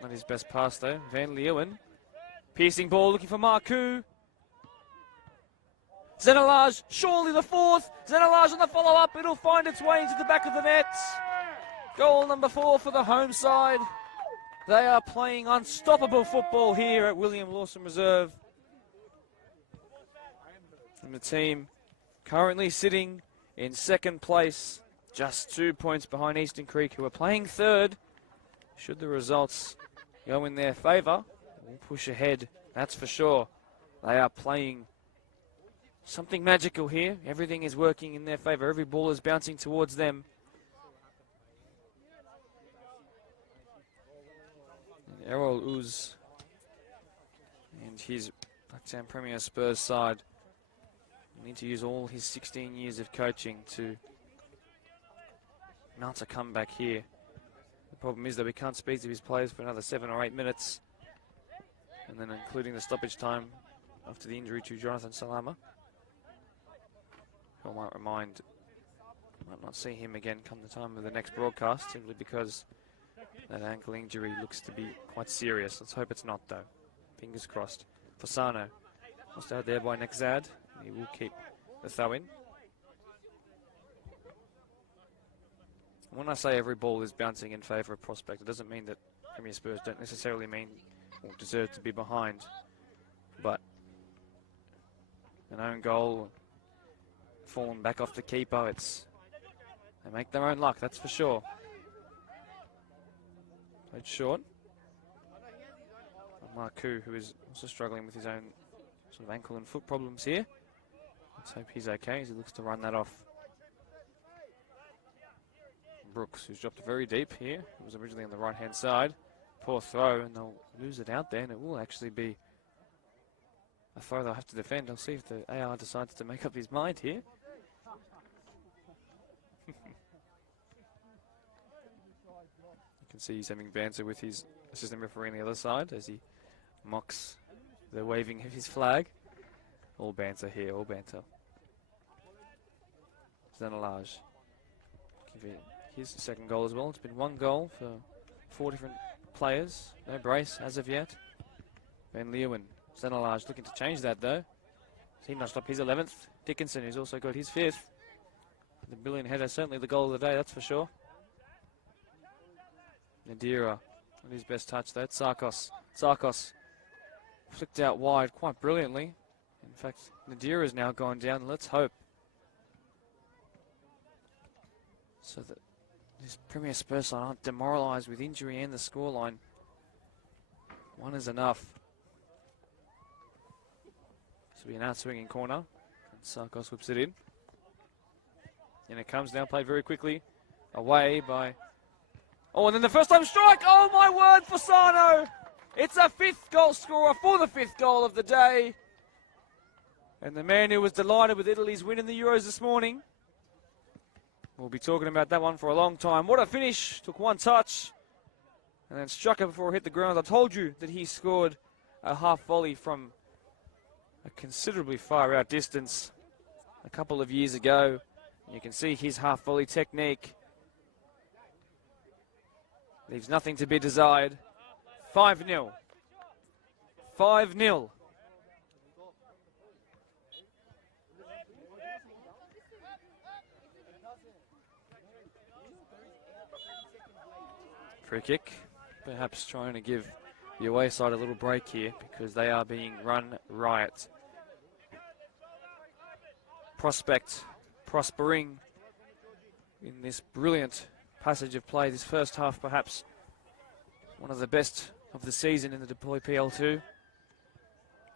Not his best pass though. Van Leeuwen. Piercing ball looking for Marcoux. Zenalaj, surely the fourth. Zenalaj on the follow-up. It'll find its way into the back of the net. Goal number 4 for the home side. They are playing unstoppable football here at William Lawson Reserve. And the team currently sitting in second place, just 2 points behind Eastern Creek, who are playing third. Should the results go in their favour, we'll push ahead, that's for sure. They are playing something magical here. Everything is working in their favour. Every ball is bouncing towards them. And Errol Uz and his Blacktown Premier Spurs side need to use all his 16 years of coaching to mount a comeback here. The problem is that we can't speak to his players for another 7 or 8 minutes, and then including the stoppage time after the injury to Jonathan Salama. I might not see him again come the time of the next broadcast, simply because that ankle injury looks to be quite serious. Let's hope it's not though. Fingers crossed. Fasano lost out there by Nexad. He will keep the throw in. When I say every ball is bouncing in favour of Prospect, it doesn't mean that Premier Spurs don't necessarily mean or deserve to be behind. But an own goal, fallen back off the keeper, they make their own luck, that's for sure. Played short. Marcoux, who is also struggling with his own sort of ankle and foot problems here. Let's hope he's okay as he looks to run that off. Brooks, who's dropped very deep here. It was originally on the right-hand side. Poor throw, and they'll lose it out there, and it will actually be a throw they'll have to defend. I'll see if the AR decides to make up his mind here. You can see he's having banter with his assistant referee on the other side as he mocks the waving of his flag. All banter here, all banter. Zenalaj. Give it his second goal as well. It's been 1 goal for 4 different players. No brace as of yet. Van Leeuwen. Zenalaj looking to change that though. He notched up his 11th. Dickinson, who's also got his 5th. The brilliant header, certainly the goal of the day, that's for sure. Nadira on his best touch though. Sarkos. Sarkos flicked out wide quite brilliantly. In fact, Nadira has now gone down. Let's hope so that this Premier Spurs side aren't demoralised with injury and the scoreline. 1 is enough. This will be an out-swinging corner. And Sarkos whips it in. And it comes down, played very quickly. Away by... Oh, and then the first time strike! Oh, my word, Fasano! It's a 5th goal scorer for the 5th goal of the day. And the man who was delighted with Italy's win in the Euros this morning. We'll be talking about that one for a long time. What a finish. Took 1 touch and then struck it before it hit the ground. I told you that he scored a half volley from a considerably far out distance a couple of years ago. And you can see his half volley technique. Leaves nothing to be desired. 5-0. 5-0. Free kick, perhaps trying to give the away side a little break here because they are being run riot. Prospering in this brilliant passage of play. This first half perhaps one of the best of the season in the Deploy PL2.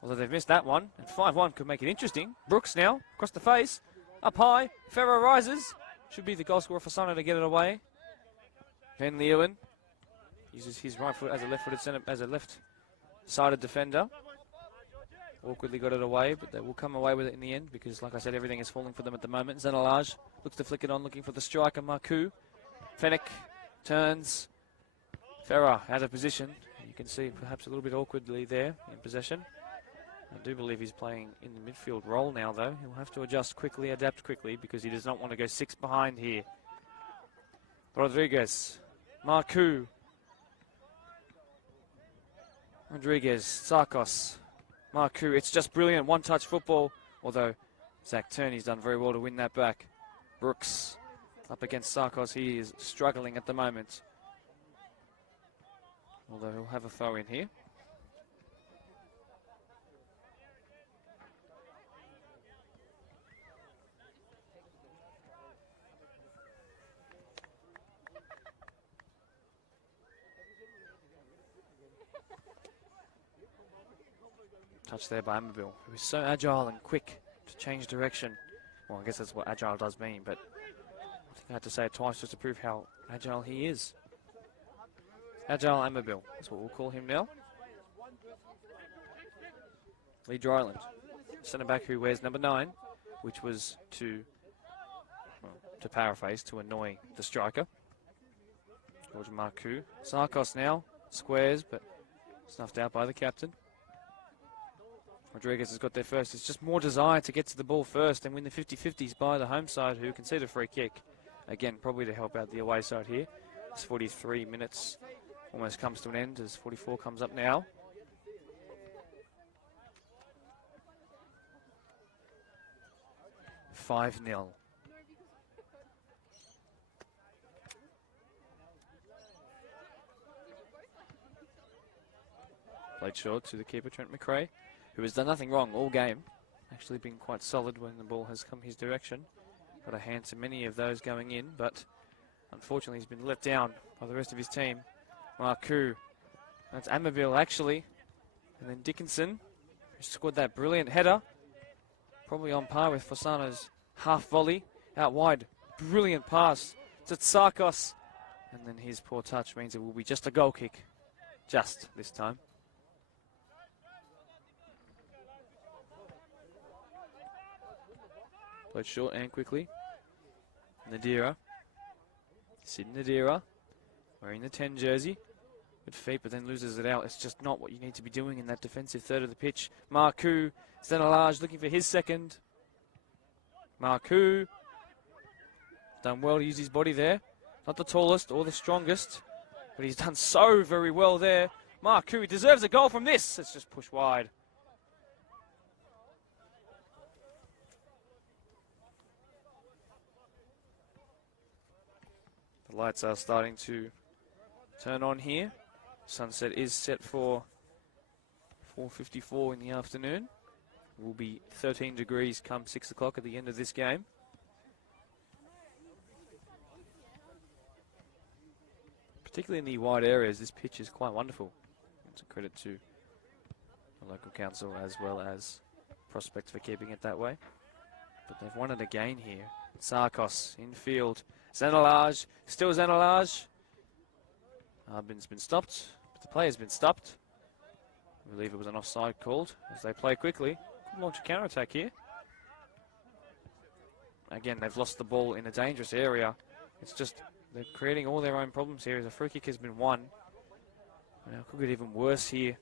Although they've missed that one, and 5-1 could make it interesting. Brooks now, across the face, up high, Ferrer rises. Should be the goal scorer for Sana to get it away. Van Leeuwen uses his right foot as a left-footed centre, as a left-sided defender. Awkwardly got it away, but they will come away with it in the end because, like I said, everything is falling for them at the moment. Zenalage looks to flick it on, looking for the striker, Marcoux. Fennec turns. Ferrer out of position. You can see perhaps a little bit awkwardly there in possession. I do believe he's playing in the midfield role now, though. He'll have to adjust quickly, adapt quickly, because he does not want to go 6 behind here. Rodriguez, Marcoux. Rodriguez, Sarkos, Marcoux. It's just brilliant one-touch football, although Zach Turney's done very well to win that back. Brooks up against Sarkos. He is struggling at the moment, although he'll have a throw in here. Touch there by Amabil, who is so agile and quick to change direction. Well, I guess that's what agile does mean, but I think I had to say it twice just to prove how agile he is. Agile Amabil, that's what we'll call him now. Lee Dryland, centre-back who wears number 9, which was to paraphrase, to annoy the striker. George Marcoux. Sarkos now, squares, but snuffed out by the captain. Rodriguez has got there first. It's just more desire to get to the ball first and win the 50-50s by the home side, who concede a free kick. Again, probably to help out the away side here. This 43 minutes almost comes to an end as 44 comes up now. $5-0. Played short to the keeper, Trent McRae, who has done nothing wrong all game. Actually been quite solid when the ball has come his direction. Got a hand to many of those going in, but unfortunately he's been let down by the rest of his team. Marcoux. That's Amabil, actually. And then Dickinson, who scored that brilliant header. Probably on par with Fasano's half volley. Out wide. Brilliant pass to Tsarkos. And then his poor touch means it will be just a goal kick. Just this time. Played short and quickly. Nadira. Sid Nadira. Wearing the 10 jersey. Good feet, but then loses it out. It's just not what you need to be doing in that defensive third of the pitch. Marcoux. Zenalage looking for his second. Marcoux. Done well to use his body there. Not the tallest or the strongest, but he's done so very well there. Marcoux, he deserves a goal from this. It's just pushed wide. The lights are starting to turn on here. Sunset is set for 4:54 in the afternoon. It will be 13 degrees come 6 o'clock at the end of this game. Particularly in the wide areas, this pitch is quite wonderful. It's a credit to the local council as well as Prospect for keeping it that way. But they've won it again here. Sarkos infield. Zenalage, still Zenalage. Arbin's been stopped, but the player's been stopped. I believe it was an offside called as they play quickly. Could launch a counter-attack here. Again, they've lost the ball in a dangerous area. It's just they're creating all their own problems here as a free kick has been won. Now it could get even worse here.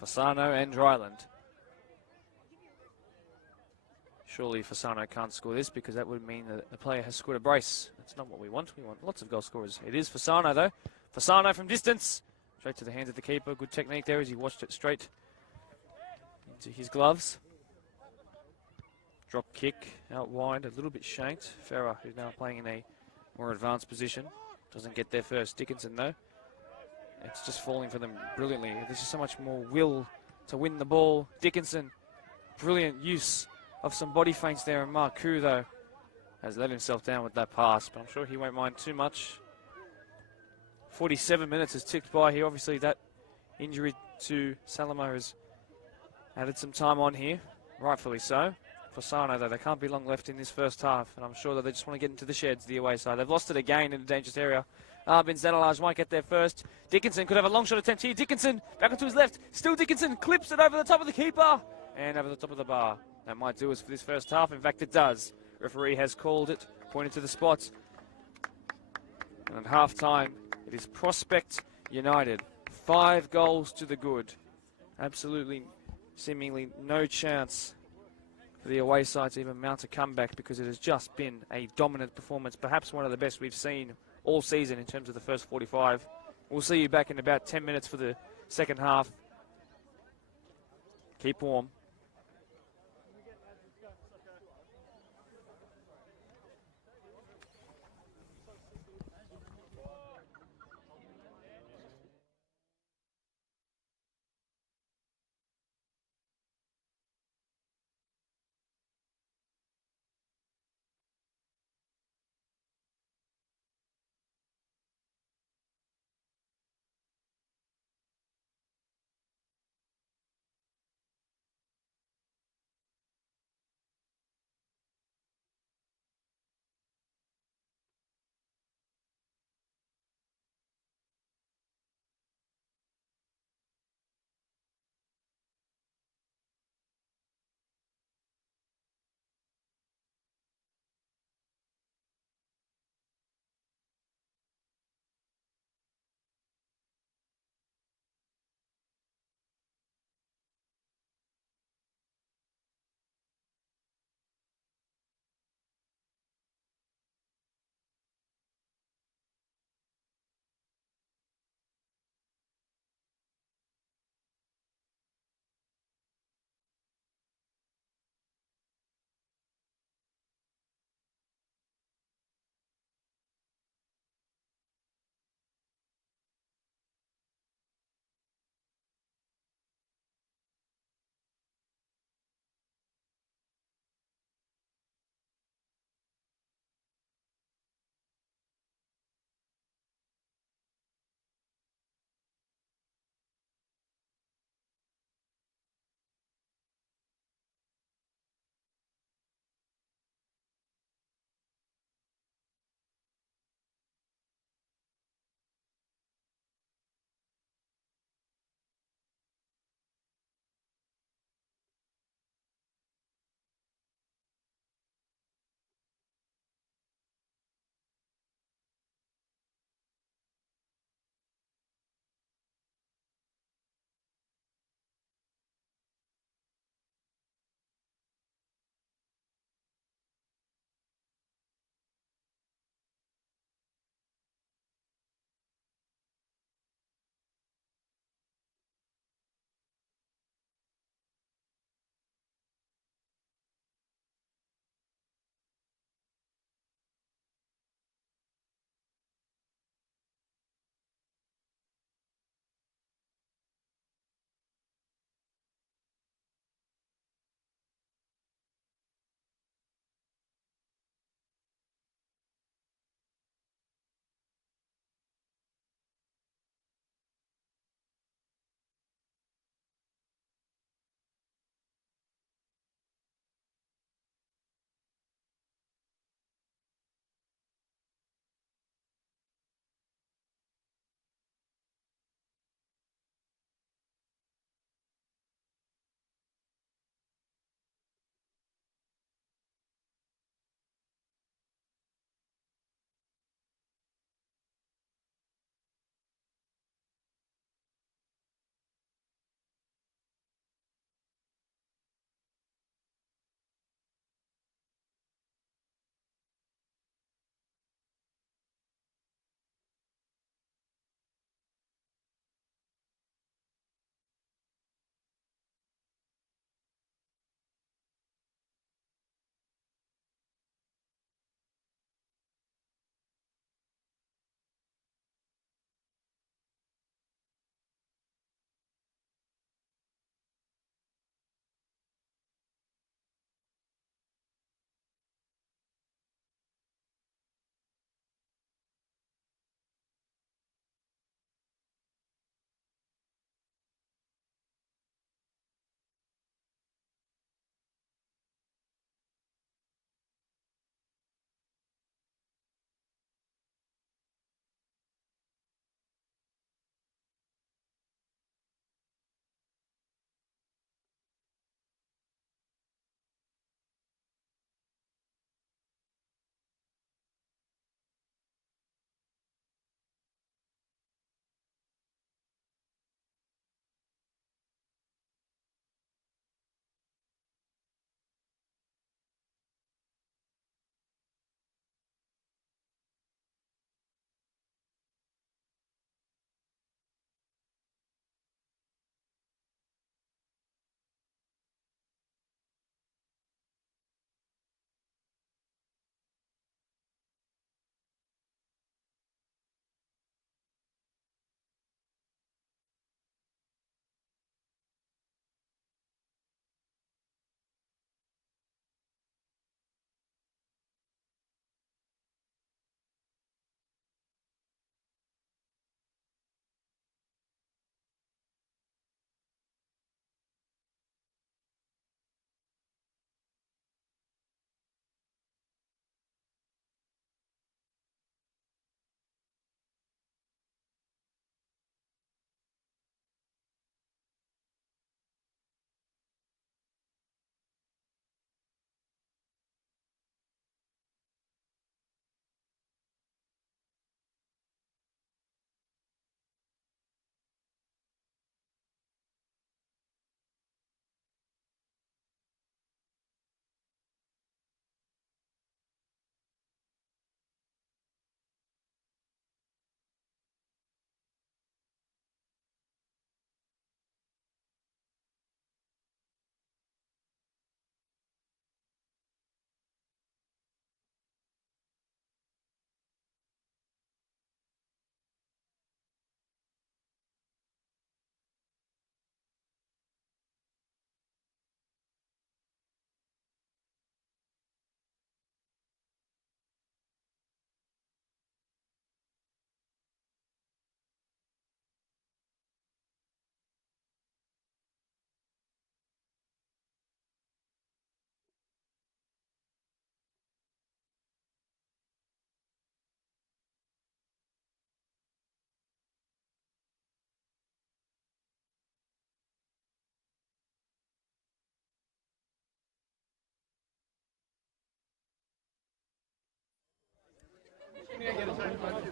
Fasano and Dryland. Surely Fasano can't score this because that would mean that the player has scored a brace. That's not what we want. We want lots of goal scorers. It is Fasano though. Fasano from distance. Straight to the hands of the keeper. Good technique there as he watched it straight to his gloves. Drop kick out wide, a little bit shanked. Farah, who's now playing in a more advanced position, doesn't get there first. Dickinson, though, it's just falling for them brilliantly. There's just so much more will to win the ball. Dickinson, brilliant use of some body feints there. And Marku, though, has let himself down with that pass, but I'm sure he won't mind too much. 47 minutes has ticked by here. Obviously, that injury to Salamo has added some time on here, rightfully so. For Sano, though, there can't be long left in this first half, and I'm sure that they just want to get into the sheds, the away side. They've lost it again in a dangerous area. Bin Zanalaj might get there first. Dickinson could have a long shot attempt here. Dickinson back onto his left. Still Dickinson clips it over the top of the keeper and over the top of the bar. That might do us for this first half. In fact, it does. Referee has called it, pointed to the spots. And at half-time, it is Prospect United. 5 goals to the good. Absolutely, seemingly no chance for the away side to even mount a comeback because it has just been a dominant performance, perhaps one of the best we've seen all season in terms of the first 45. We'll see you back in about 10 minutes for the second half. Keep warm.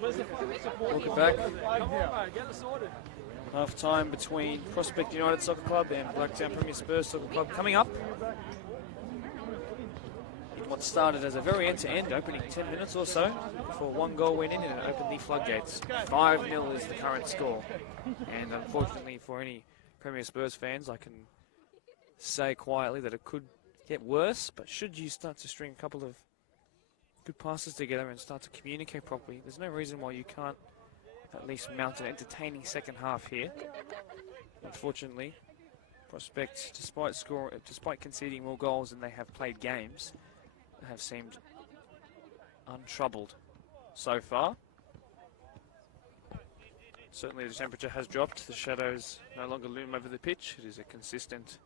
Welcome back. Half time between Prospect United Soccer Club and Blacktown Premier Spurs Soccer Club coming up. In what started as a very end-to-end opening 10 minutes or so before one goal went in and it opened the floodgates. 5-0 is the current score. And unfortunately for any Premier Spurs fans, I can say quietly that it could get worse, but should you start to string a couple of good passes together and start to communicate properly, there's no reason why you can't at least mount an entertaining second half here. Unfortunately, Prospect, despite conceding more goals than they have played games, have seemed untroubled so far. Certainly the temperature has dropped. The shadows no longer loom over the pitch. It is a consistent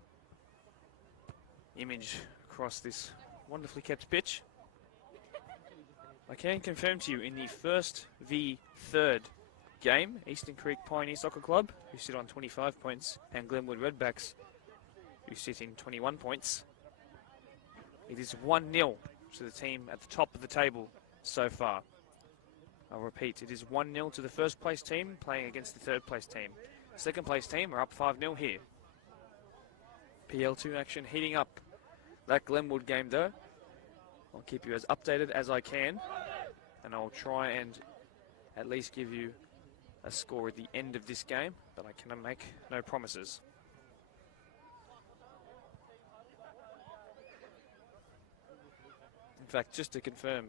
image across this wonderfully kept pitch. I can confirm to you in the first v third game, Eastern Creek Pioneer Soccer Club, who sit on 25 points, and Glenwood Redbacks, who sit in 21 points. It is 1-0 to the team at the top of the table so far. I'll repeat, it is 1-0 to the first place team playing against the third place team. Second place team are up 5-0 here. PL2 action heating up. That Glenwood game though, I'll keep you as updated as I can, and I'll try and at least give you a score at the end of this game, but I cannot make no promises. In fact, just to confirm,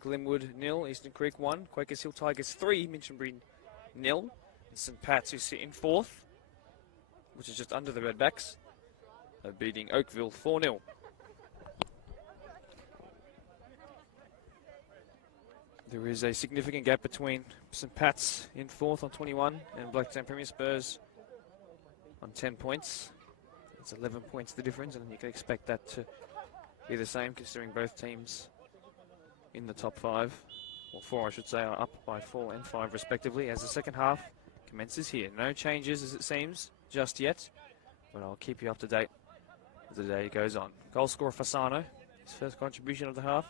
Glenwood 0, Eastern Creek 1, Quakers Hill Tigers 3, Minchinbury 0, and St Pat's, who sit in 4th, which is just under the Redbacks, are beating Oakville 4-0. There is a significant gap between St Pat's in 4th on 21 and Blacktown Premier Spurs on 10 points. It's 11 points the difference, and you can expect that to be the same considering both teams in the top 5, or 4 I should say, are up by 4 and 5 respectively as the second half commences here. No changes as it seems just yet, but I'll keep you up to date as the day goes on. Goal scorer Fasano, his first contribution of the half.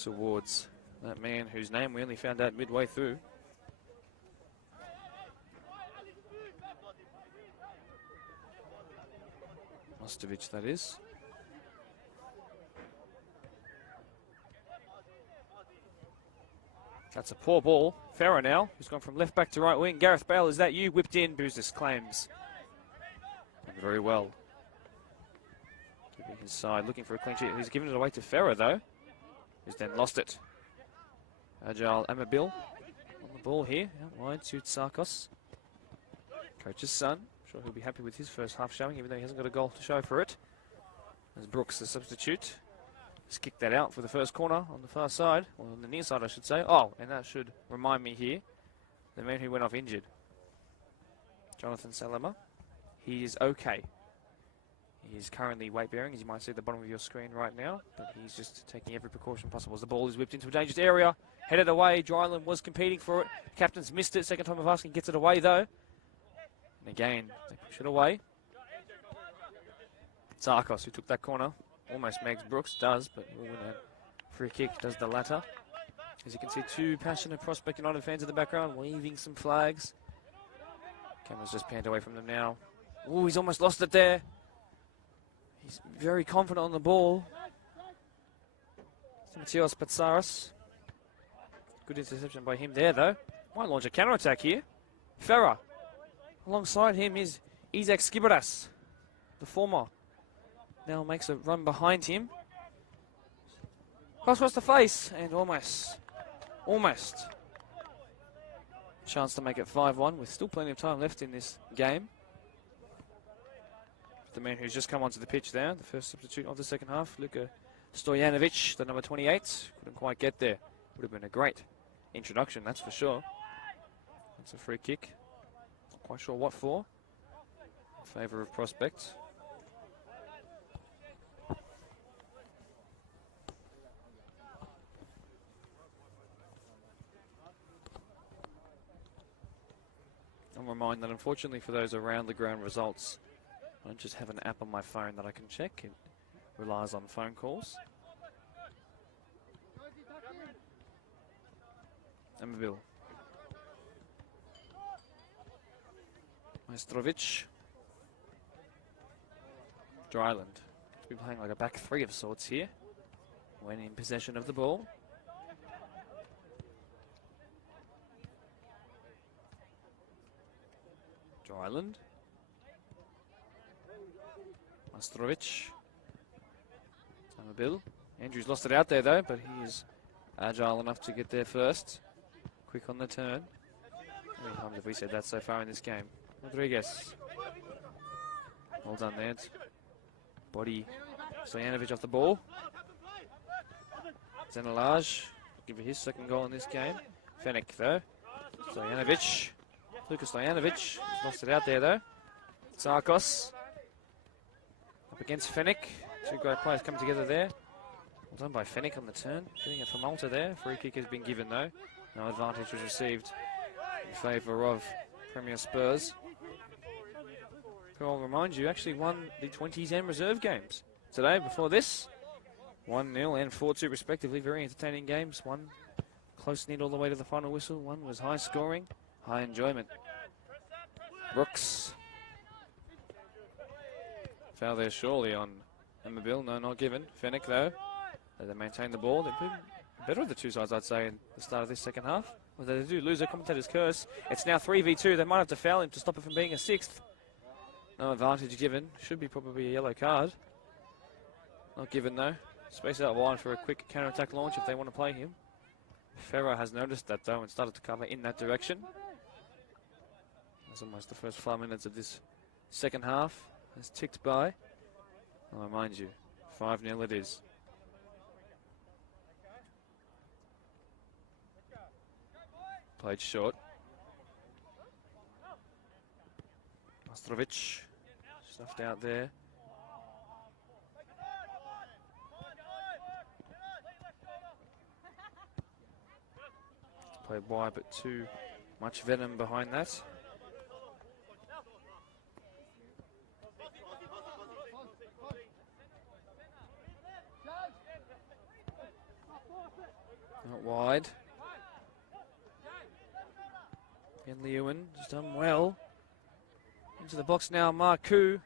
Towards that man whose name we only found out midway through. Mostovic, that is. That's a poor ball. Farah now, who's gone from left back to right wing. Gareth Bale, is that you? Whipped in, Boozis claims. Done very well. Keeping his side, looking for a clean sheet. He's given it away to Farah though, who's then lost it. Agile Amabil on the ball here, out wide to Tsarkos. Coach's son, I'm sure he'll be happy with his first half showing, even though he hasn't got a goal to show for it. As Brooks, the substitute, has kicked that out for the first corner on the far side, or on the near side I should say. Oh, and that should remind me here, the man who went off injured, Jonathan Salama, he is okay. He is currently weight bearing, as you might see at the bottom of your screen right now, but he's just taking every precaution possible as the ball is whipped into a dangerous area. Headed away, Dryland was competing for it. Captain's missed it, second time of asking, gets it away though. And again, they push it away. Tsarkos, who took that corner, almost makes Brooks, does, but will win a free kick, does the latter. As you can see, two passionate Prospect United fans in the background, waving some flags. Camera's just panned away from them now. Oh, he's almost lost it there. He's very confident on the ball. Matthias Patsaris. Good interception by him there, though. Might launch a counter-attack here. Farah. Alongside him is Isaac Skibaras, the former. Now makes a run behind him. Cross the face, and almost. Chance to make it 5-1 with still plenty of time left in this game. The man who's just come onto the pitch there, the first substitute of the second half, Luka Stojanovic, the number 28. Couldn't quite get there. Would have been a great introduction, that's for sure. That's a free kick. Not quite sure what for. In favour of Prospect. I'll remind that unfortunately for those around the ground results, I don't just have an app on my phone that I can check. It relies on phone calls. Amabil. Majstrovic. Dryland. He's been playing like a back three of sorts here. When in possession of the ball. Dryland. Majstrovic. Amabil. Andrews lost it out there though, but he is agile enough to get there first. Quick on the turn. How many times have we said that so far in this game? Rodriguez. Well done there. Body Stojanovic off the ball. Zenelaj. Give his second goal in this game. Fenech though. Stojanovic. Lucas Stojanovic. Lost it out there though. Sarkos. Up against Fenech. Two great players coming together there. Well done by Fenech on the turn. Getting it from Malta there. Free kick has been given though. No advantage was received in favour of Premier Spurs. Who I'll remind you actually won the 20s and reserve games today before this. 1-0 and 4-2 respectively. Very entertaining games. One close knit all the way to the final whistle. One was high scoring, high enjoyment. Brooks. Foul there surely on Amabil. No, not given. Fenech though. They maintain the ball. They've been better of the two sides, I'd say, in the start of this second half. Well, they do lose their commentator's curse. It's now 3v2. They might have to foul him to stop it from being a sixth. No advantage given. Should be probably a yellow card. Not given though. Space out wide for a quick counter-attack launch if they want to play him. Ferrer has noticed that though and started to cover in that direction. That's almost the first 5 minutes of this second half has ticked by. I'll remind you, 5-0 it is. Played short. Majstrovic stuffed out there. Played wide, but too much venom behind that. Not wide. And Lewin has done well. Into the box now, Marcoux.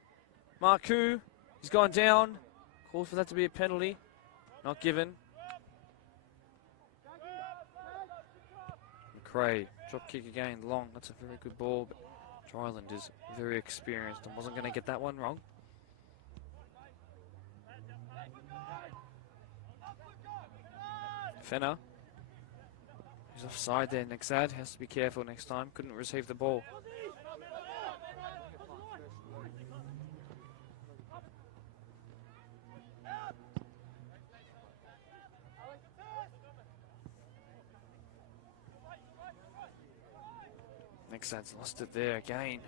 Marcoux, he's gone down. Calls for that to be a penalty. Not given. McRae, drop kick again, long. That's a very good ball, but Dryland is very experienced and wasn't going to get that one wrong. Fenner. He's offside there, Nexad. Has to be careful next time. Couldn't receive the ball. Nexad's lost it there again.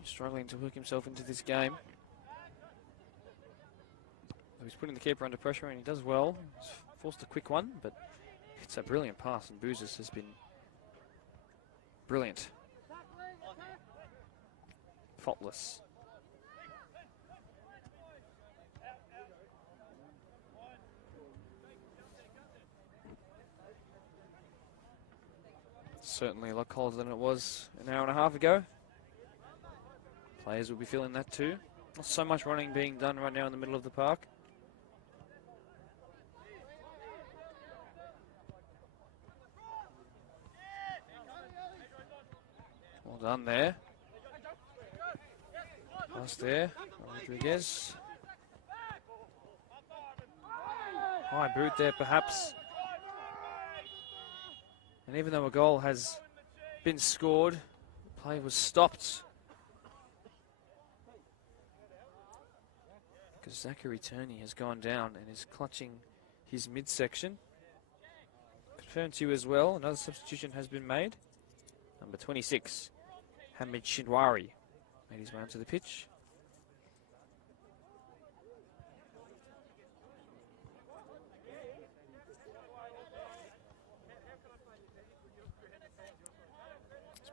He's struggling to work himself into this game. He's putting the keeper under pressure and he does well. He's forced a quick one, but it's a brilliant pass and Bouzis has been brilliant. Faultless. Certainly a lot colder than it was an hour and a half ago. Players will be feeling that too. Not so much running being done right now in the middle of the park. Well done there. Pass there. Rodriguez. High boot there perhaps. And even though a goal has been scored, play was stopped. Because Zachary Turney has gone down and is clutching his midsection. Confirmed to you as well, another substitution has been made. Number 26, Hamid Shinwari, made his way onto the pitch.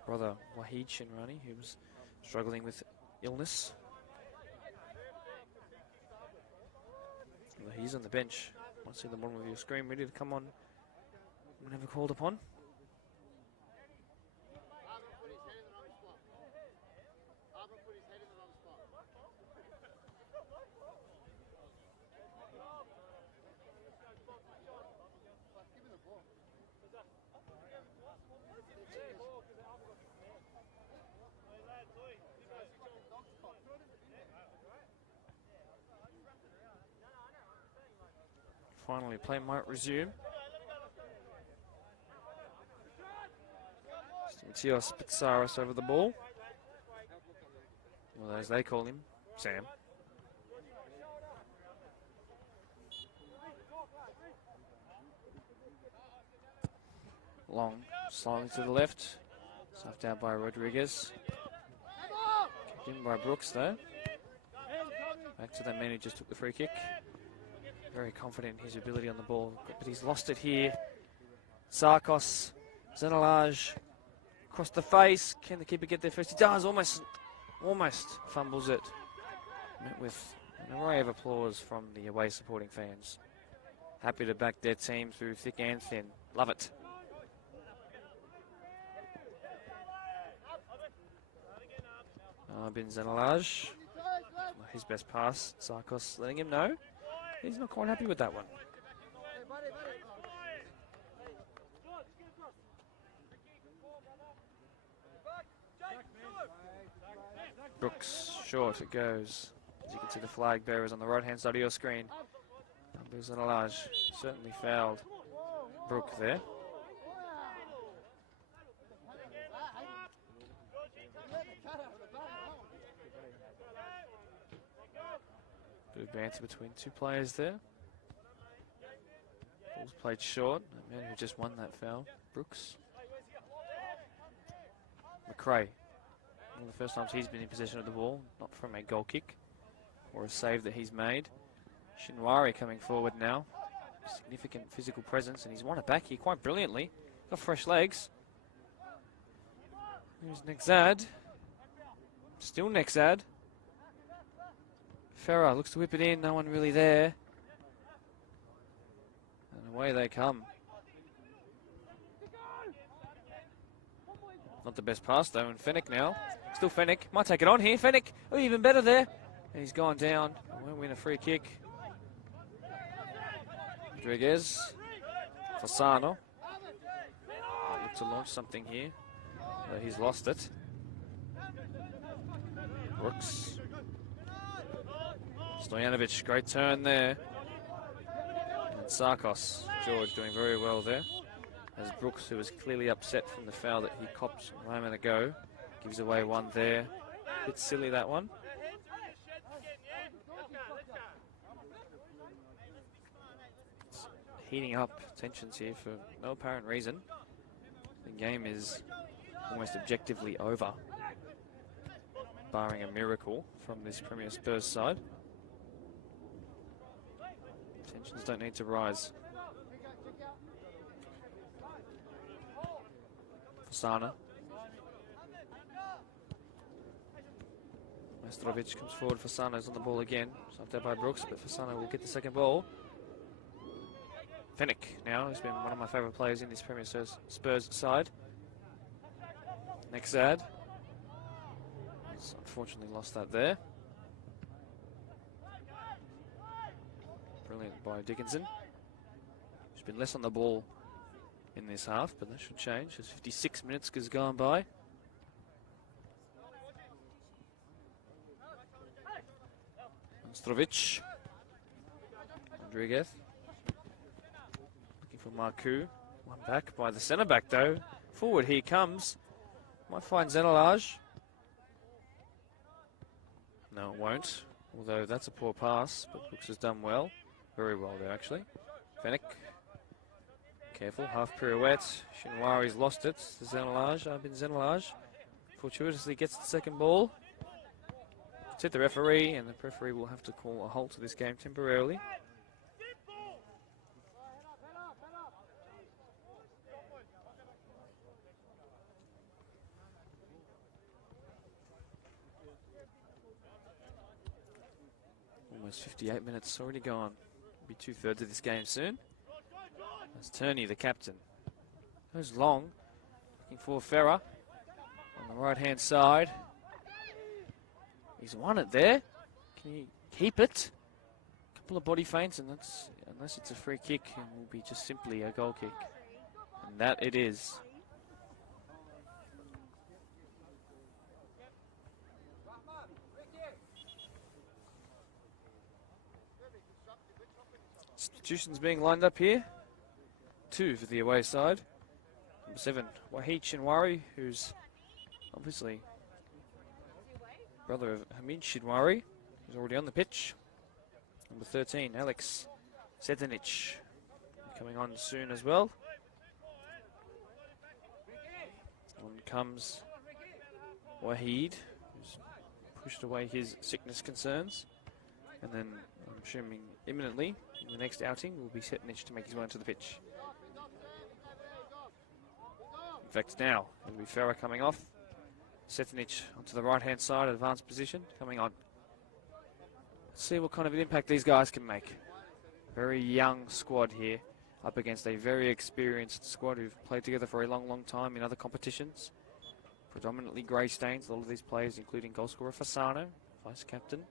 Brother Wahid Shinwari, who was struggling with illness. He's on the bench. I see the bottom of your screen, ready to come on whenever called upon. Finally, play might resume. Matthias Pitsaris over the ball. Well, as they call him, Sam. Long, slightly to the left. Stuffed out by Rodriguez. Kicked in by Brooks, though. Back to the man who just took the free kick. Very confident in his ability on the ball, but he's lost it here. Sarkos, Zenalaj, across the face. Can the keeper get there first? He does, almost fumbles it. Met with an array of applause from the away supporting fans. Happy to back their team through thick and thin. Love it. Bin Zenalaj, his best pass. Sarkos letting him know he's not quite happy with that one. Brooks, short it goes. As you can see, the flag bearers on the right-hand side of your screen. Zenalaj certainly fouled Brook there. Bit of banter between two players there. Ball's played short. The man who just won that foul, Brooks. McRae. One of the first times he's been in possession of the ball, not from a goal kick or a save that he's made. Shinwari coming forward now. Significant physical presence, and he's won it back here quite brilliantly. Got fresh legs. Here's Nexad. Still Nexad. Ferrer looks to whip it in, no one really there. And away they come. Not the best pass though, and Fennick now. Still Fennick, might take it on here. Fennick, oh, even better there. And he's gone down. Won't win a free kick. Rodriguez. Fasano. Look to launch something here. He's lost it. Brooks. Stojanovic, great turn there. And Sarkos, George doing very well there. As Brooks, who was clearly upset from the foul that he copped a moment ago, gives away one there. Bit silly, that one. It's heating up tensions here for no apparent reason. The game is almost objectively over, barring a miracle from this Premier Spurs side. Tensions don't need to rise. Fasana. Mastrovic comes forward. Fasano's on the ball again. Stopped out by Brooks, but Fasano will get the second ball. Fennick now has been one of my favourite players in this Premier Spurs side. Nexad. He's unfortunately lost that there. Brilliant by Dickinson. He's been less on the ball in this half, but that should change as 56 minutes has gone by. Mastrovic. Rodriguez. Looking for Marku. One back by the centre back though. Forward he comes. Might find Zenalaj. No, it won't. Although that's a poor pass, but Brooks has done well. Very well there, actually. Fennick. Careful, half pirouette. Shinwari's lost it. Zenalaj, Bin Zenalaj. Fortuitously gets the second ball. It's hit the referee, and the referee will have to call a halt to this game temporarily. Almost 58 minutes already gone. Be 2/3 of this game soon. That's Turney, the captain. Goes long. Looking for Ferrer on the right-hand side. He's won it there. Can he keep it? A couple of body feints, and that's, unless it's a free kick, it will be just simply a goal kick. And that it is. Substitutions being lined up here. 2 for the away side. Number 7, Wahid Shinwari, who's obviously brother of Hamid Shinwari, who's already on the pitch. Number 13, Alex Sedanic, coming on soon as well. On comes Wahid, who's pushed away his sickness concerns. And then, I'm assuming imminently, in the next outing, will be Sedanic to make his way onto the pitch. In fact, now, it'll be Ferrer coming off. Sedanic onto the right-hand side, advanced position, coming on. Let's see what kind of an impact these guys can make. Very young squad here, up against a very experienced squad who've played together for a long time in other competitions. Predominantly grey stains, a lot of these players, including goalscorer Fasano, vice-captain.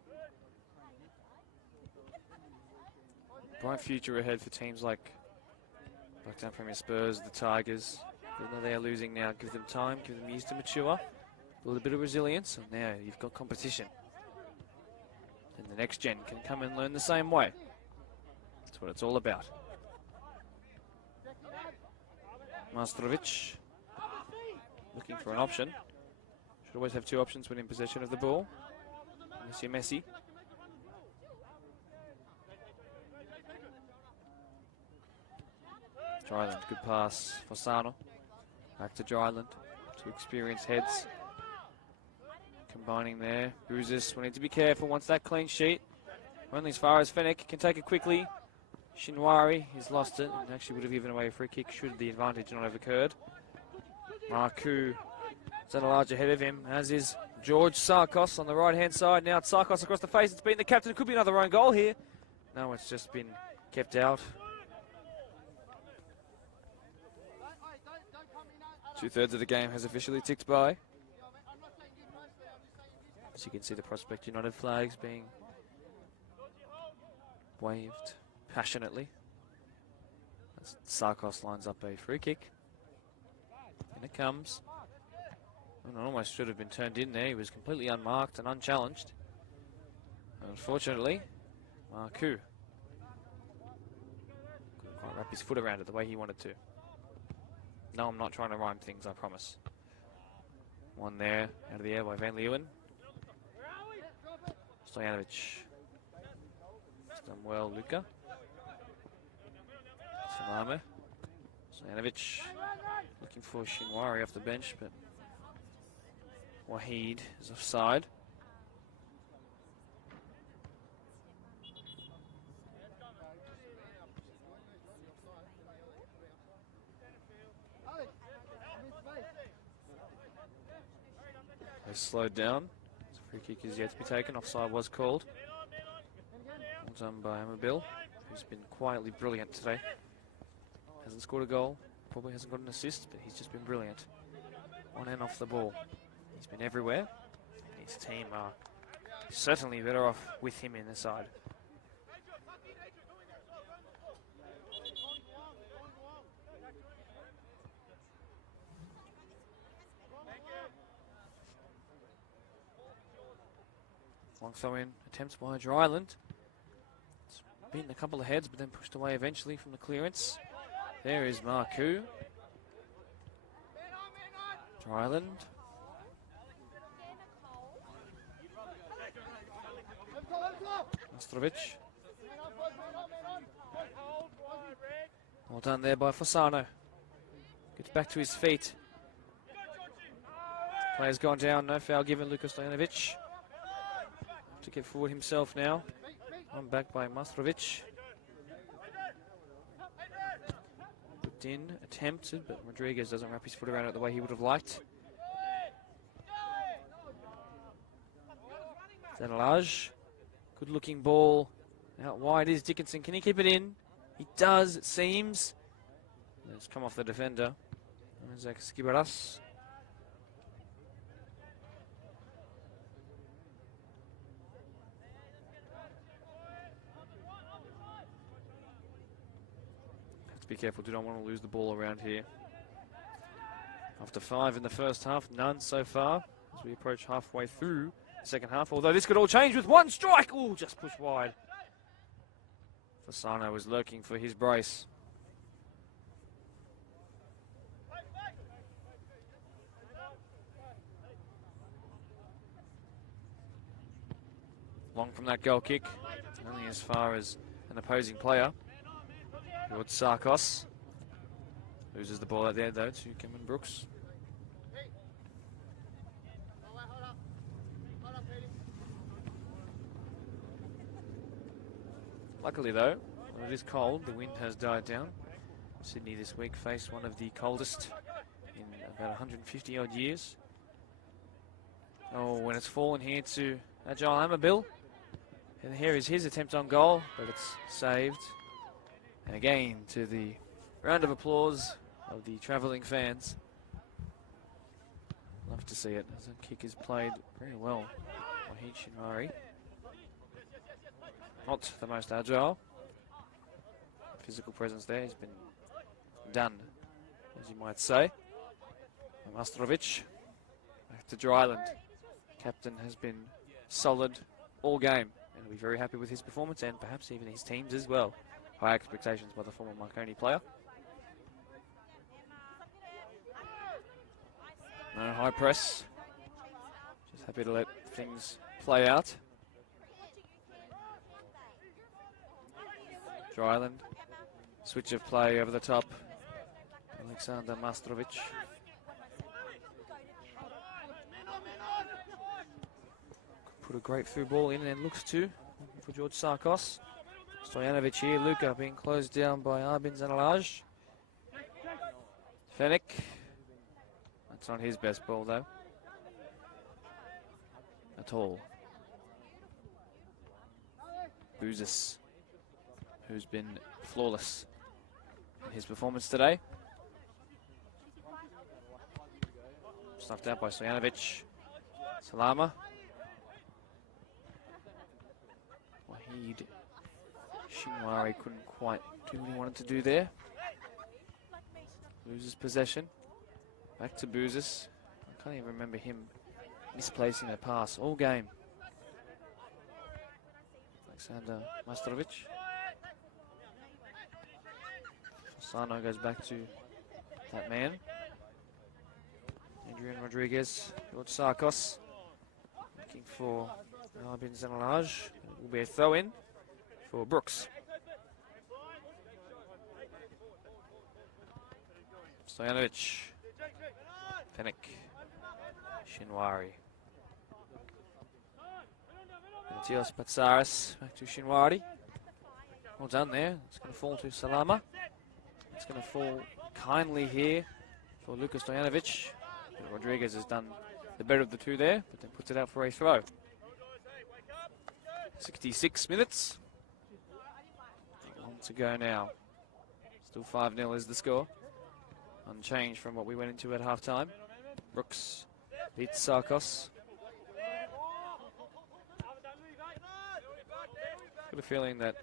Bright future ahead for teams like Blacktown Premier Spurs, the Tigers. Even though they are losing now, give them time, give them years to mature. A little bit of resilience, and now you've got competition. And the next gen can come and learn the same way. That's what it's all about. Mastrovic looking for an option. Should always have 2 options when in possession of the ball. Monsieur Messi. Dryland, good pass for Sano. Back to Dryland. 2 experienced heads. Combining there. Bruises will need to be careful once that clean sheet. Only as far as Fennec can take it quickly. Shinwari, he's lost it and actually would have given away a free kick should the advantage not have occurred. Marku is at a large ahead of him, as is George Sarkos on the right-hand side. Now it's Sarkos across the face. It's been the captain. It could be another own goal here. No, it's just been kept out. 2/3 of the game has officially ticked by. As you can see, the Prospect United flags being waved passionately. As Sarkos lines up a free kick. And it comes. And it almost should have been turned in there. He was completely unmarked and unchallenged. Unfortunately, Marku couldn't quite wrap his foot around it the way he wanted to. No, I'm not trying to rhyme things, I promise. One there, out of the air by Van Leeuwen. Stojanovic. It's done well, Luka. Salame. Stojanovic looking for Shinwari off the bench, but Wahid is offside. They slowed down. Free kick is yet to be taken. Offside was called. Well done by Amabil, who's been quietly brilliant today. Hasn't scored a goal, probably hasn't got an assist, but he's just been brilliant. On and off the ball. He's been everywhere. And his team are certainly better off with him in the side. Long throw-in attempts by Dryland. It's beaten a couple of heads, but then pushed away eventually from the clearance. There is Marku. Dryland. Mastrovic. Well done there by Fasano. Gets back to his feet. Player's gone down, no foul given. Luka Stojanovic to get forward himself now. On back by Mastrovic. Looked in, attempted, but Rodriguez doesn't wrap his foot around it the way he would have liked. Zanalaj. Good looking ball. Out wide is Dickinson. Can he keep it in? He does, it seems. It's come off the defender. Zach Skibaras. Have to be careful, do not want to lose the ball around here. After 5 in the first half, none so far as we approach halfway through the second half. Although this could all change with one strike. Oh, just pushed wide. Fasano was lurking for his brace. Long from that goal kick, only as far as an opposing player. Towards Sarkos. Loses the ball out there though to Cameron Brooks. Luckily though, when it is cold, the wind has died down. Sydney this week faced one of the coldest in about 150 odd years. Oh, when it's fallen here to Agile Amabil. And here is his attempt on goal, but it's saved. And again, to the round of applause of the travelling fans. Love to see it, as the kick is played very well by Shinwari. Not the most agile. Physical presence there, he's been done, as you might say. Mastrovic, back to Dryland. Captain has been solid all game. And he'll be very happy with his performance and perhaps even his team's as well. High expectations by the former Marconi player. No high press. Just happy to let things play out. Dryland. Switch of play over the top. Alexander Mastrovic. Put a great through ball in and looks to for George Sarkos. Stojanovic here, Luka being closed down by Arbin Zanalaj. Fennick. That's not his best ball though. At all. Bouzis, who's been flawless in his performance today. Snuffed out by Stojanovic. Salama. Wahid Shinwari couldn't quite do what he wanted to do there. Loses possession. Back to Bouzis. I can't even remember him misplacing a pass all game. Alexander Mastrovic. Fasano goes back to that man. Adrian Rodriguez. George Sarkos. Looking for Arbin Zanalaj. It will be a throw-in for Brooks. Stojanovic. Fennick. Shinwari. Matios Patsaris back to Shinwari. Well done there. It's going to fall to Salama. It's going to fall kindly here for Lucas Stojanovic. Rodriguez has done the better of the two there, but then puts it out for a throw. 66 minutes. Long to go now. Still 5-0 is the score. Unchanged from what we went into at half-time. Brooks beats Sarkos. Got a feeling that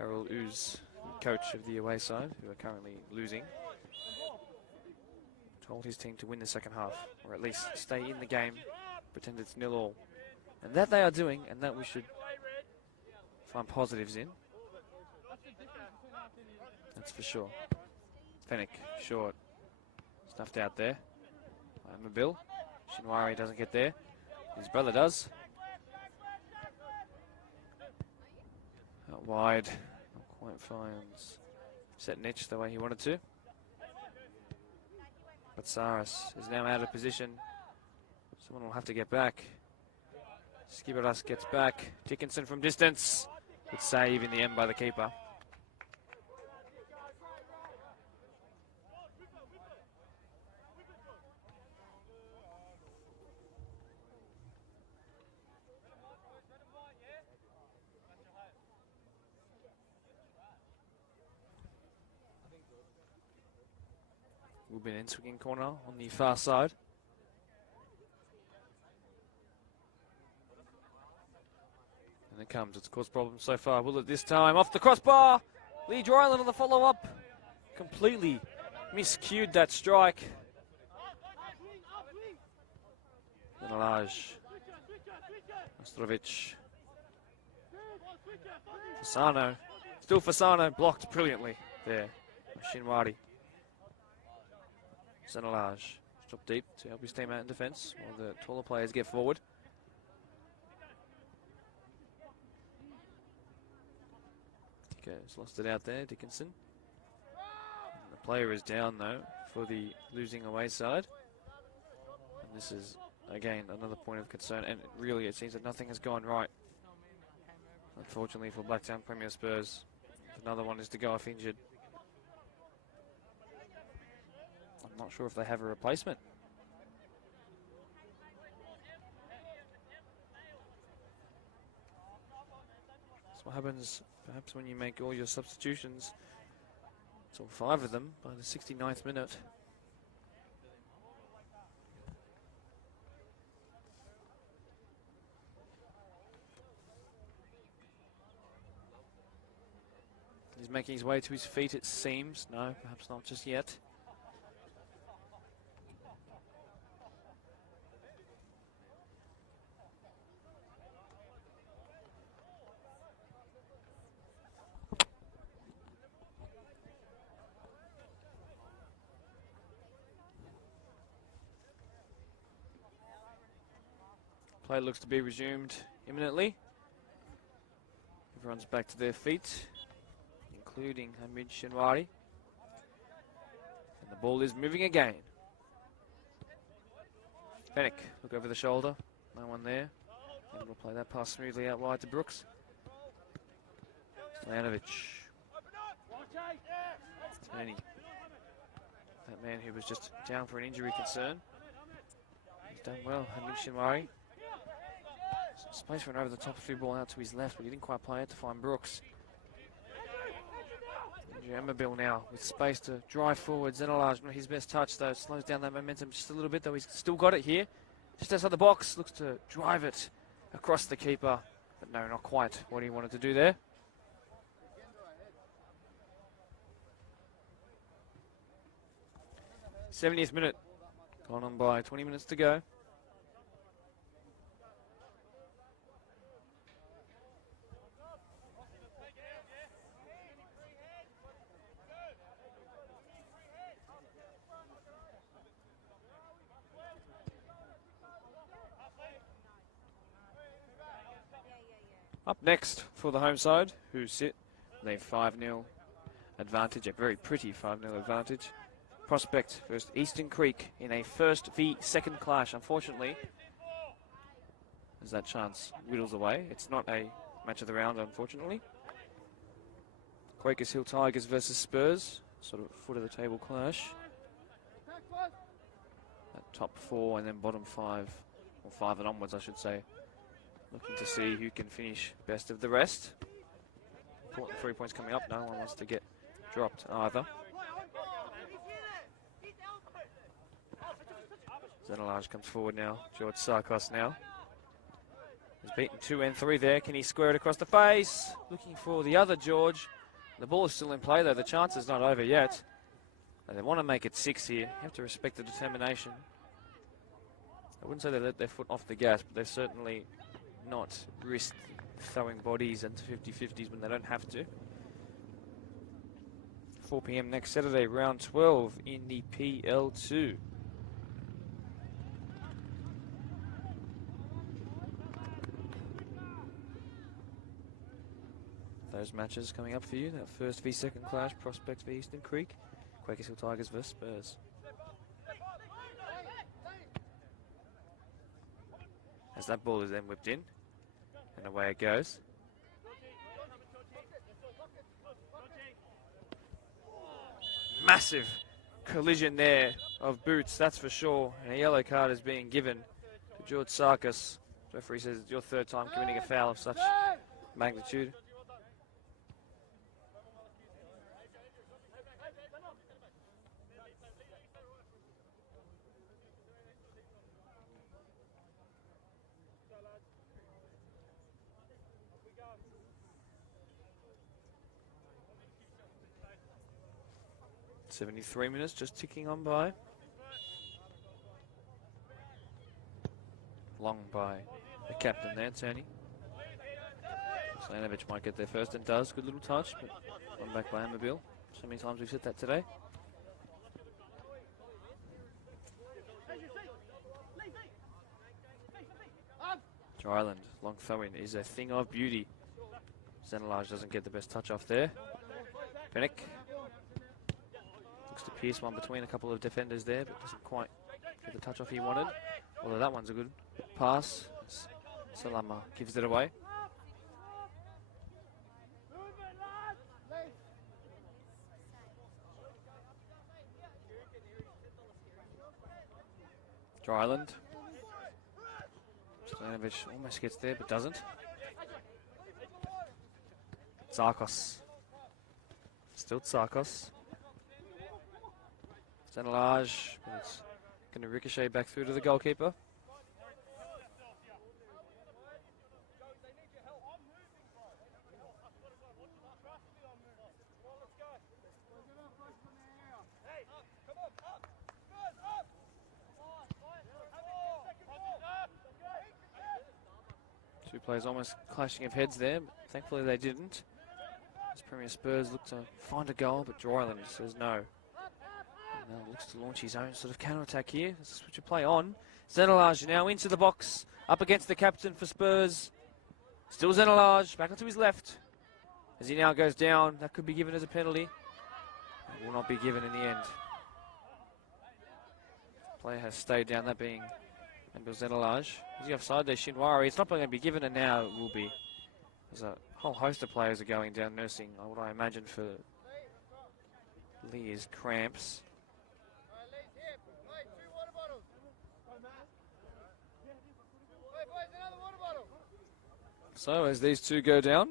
Errol Ooze, coach of the away side, who are currently losing, told his team to win the second half, or at least stay in the game, pretend it's 0-0. And that they are doing, and that we should find positives in. That's for sure. Fennick, short. Stuffed out there. Mabil. Shinwari doesn't get there. His brother does. Out wide. Not quite finds set niche the way he wanted to. But Saris is now out of position. Someone will have to get back. Skibaras gets back. Dickinson from distance. Good save in the end by the keeper. Will be an in-swinging corner on the far side. And it comes. It's caused problems so far. Will it this time? Off the crossbar. Lee Dryland on the follow-up. Completely miscued that strike. Zanalaj. Ostrovic. Fasano. Still Fasano. Blocked brilliantly there. Shinwari. Zanalaj. Drop deep to help his team out in defence while the taller players get forward. He's lost it out there, Dickinson. And the player is down though for the losing away side. And this is again another point of concern, and really it seems that nothing has gone right. Unfortunately for Blacktown Premier Spurs. Another one is to go off injured. I'm not sure if they have a replacement. That's what happens perhaps when you make all your substitutions. It's all 5 of them by the 69th minute. He's making his way to his feet, it seems. No, perhaps not just yet. Play looks to be resumed imminently. Everyone's back to their feet, including Hamid Shinwari. And the ball is moving again. Fennick, look over the shoulder. No one there. And we'll play that pass smoothly out wide to Brooks. Stojanovic. Tony. That man who was just down for an injury concern. He's done well, Hamid Shinwari. Space for an over the top through ball out to his left, but he didn't quite play it to find Brooks. Emmabill now with space to drive forward. Zanalaj, not his best touch though, slows down that momentum just a little bit, though he's still got it here. Just outside the box, looks to drive it across the keeper, but no, not quite what he wanted to do there. '70th minute, gone on by 20 minutes to go. Up next for the home side, who sit with a 5-0 advantage, a very pretty 5-0 advantage. Prospect versus Eastern Creek in a first v second clash. Unfortunately, as that chance whittles away, it's not a match of the round, unfortunately. Quakers Hill Tigers versus Spurs, sort of foot of the table clash. At top 4 and then bottom 5, or 5 and onwards, I should say. Looking to see who can finish best of the rest. Important 3 points coming up. No one wants to get dropped either. Zanalaj comes forward now. George Sarkos now. He's beaten 2 and 3 there. Can he square it across the face? Looking for the other George. The ball is still in play though. The chance is not over yet. They want to make it 6 here. You have to respect the determination. I wouldn't say they let their foot off the gas, but they're certainly not risk throwing bodies into 50-50s when they don't have to. 4 p.m. next Saturday, round 12 in the PL2. Those matches coming up for you. That first v second clash, Prospect v Eastern Creek, Quakers Hill Tigers versus Spurs. As that ball is then whipped in, and away it goes. Massive collision there of boots, that's for sure. And a yellow card is being given to George Sarkis. The referee says it's your 3rd time committing a foul of such magnitude. 73 minutes just ticking on by. Long by the captain there, Tony. Slanovic might get there first and does. Good little touch, but one back by Amabil. So many times we've said that today. Dryland, long throw-in is a thing of beauty. Zenelage doesn't get the best touch off there. Fennick looks to pierce one between a couple of defenders there, but doesn't quite get the touch off he wanted. Although that one's a good pass. Salama gives it away. Dryland. Stanovic almost gets there, but doesn't. Tsarkos. Still Tsarkos. Zenelage, but it's going to ricochet back through to the goalkeeper. Two players almost clashing of heads there, but thankfully they didn't. As Premier Spurs look to find a goal, but Dryland says no. Now looks to launch his own sort of counter-attack here. There's a switch of play on. Zenelage now into the box, up against the captain for Spurs. Still Zenelage, back onto his left. As he now goes down, that could be given as a penalty. It will not be given in the end. Player has stayed down, that being Amabil Zenelage. Is he offside there, Shinwari? It's not going to be given, and now it will be. There's a whole host of players are going down nursing, what I imagine, for Lear's cramps. So as these two go down,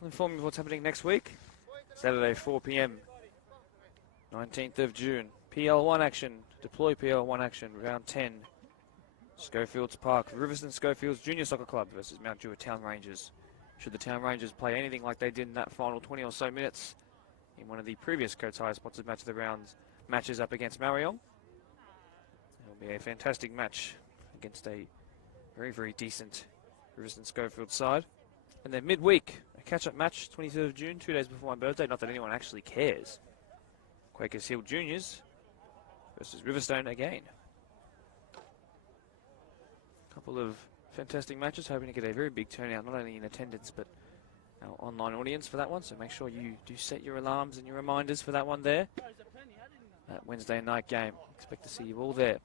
we'll inform you of what's happening next week. Saturday, 4 p.m, 19th of June. PL1 action, deploy PL1 action, round 10. Schofields Park, Riverstone Schofields Junior Soccer Club versus Mount Druitt Town Rangers. Should the Town Rangers play anything like they did in that final 20 or so minutes in one of the previous Kotai sponsored match of the rounds matches up against Marion, it'll be a fantastic match against a very, very decent Riverstone Schofield side. And then midweek, a catch-up match, 23rd of June, 2 days before my birthday. Not that anyone actually cares. Quakers Hill Juniors versus Riverstone again. Couple of fantastic matches, hoping to get a very big turnout, not only in attendance but our online audience for that one. So make sure you do set your alarms and your reminders for that one there. That Wednesday night game. Expect to see you all there.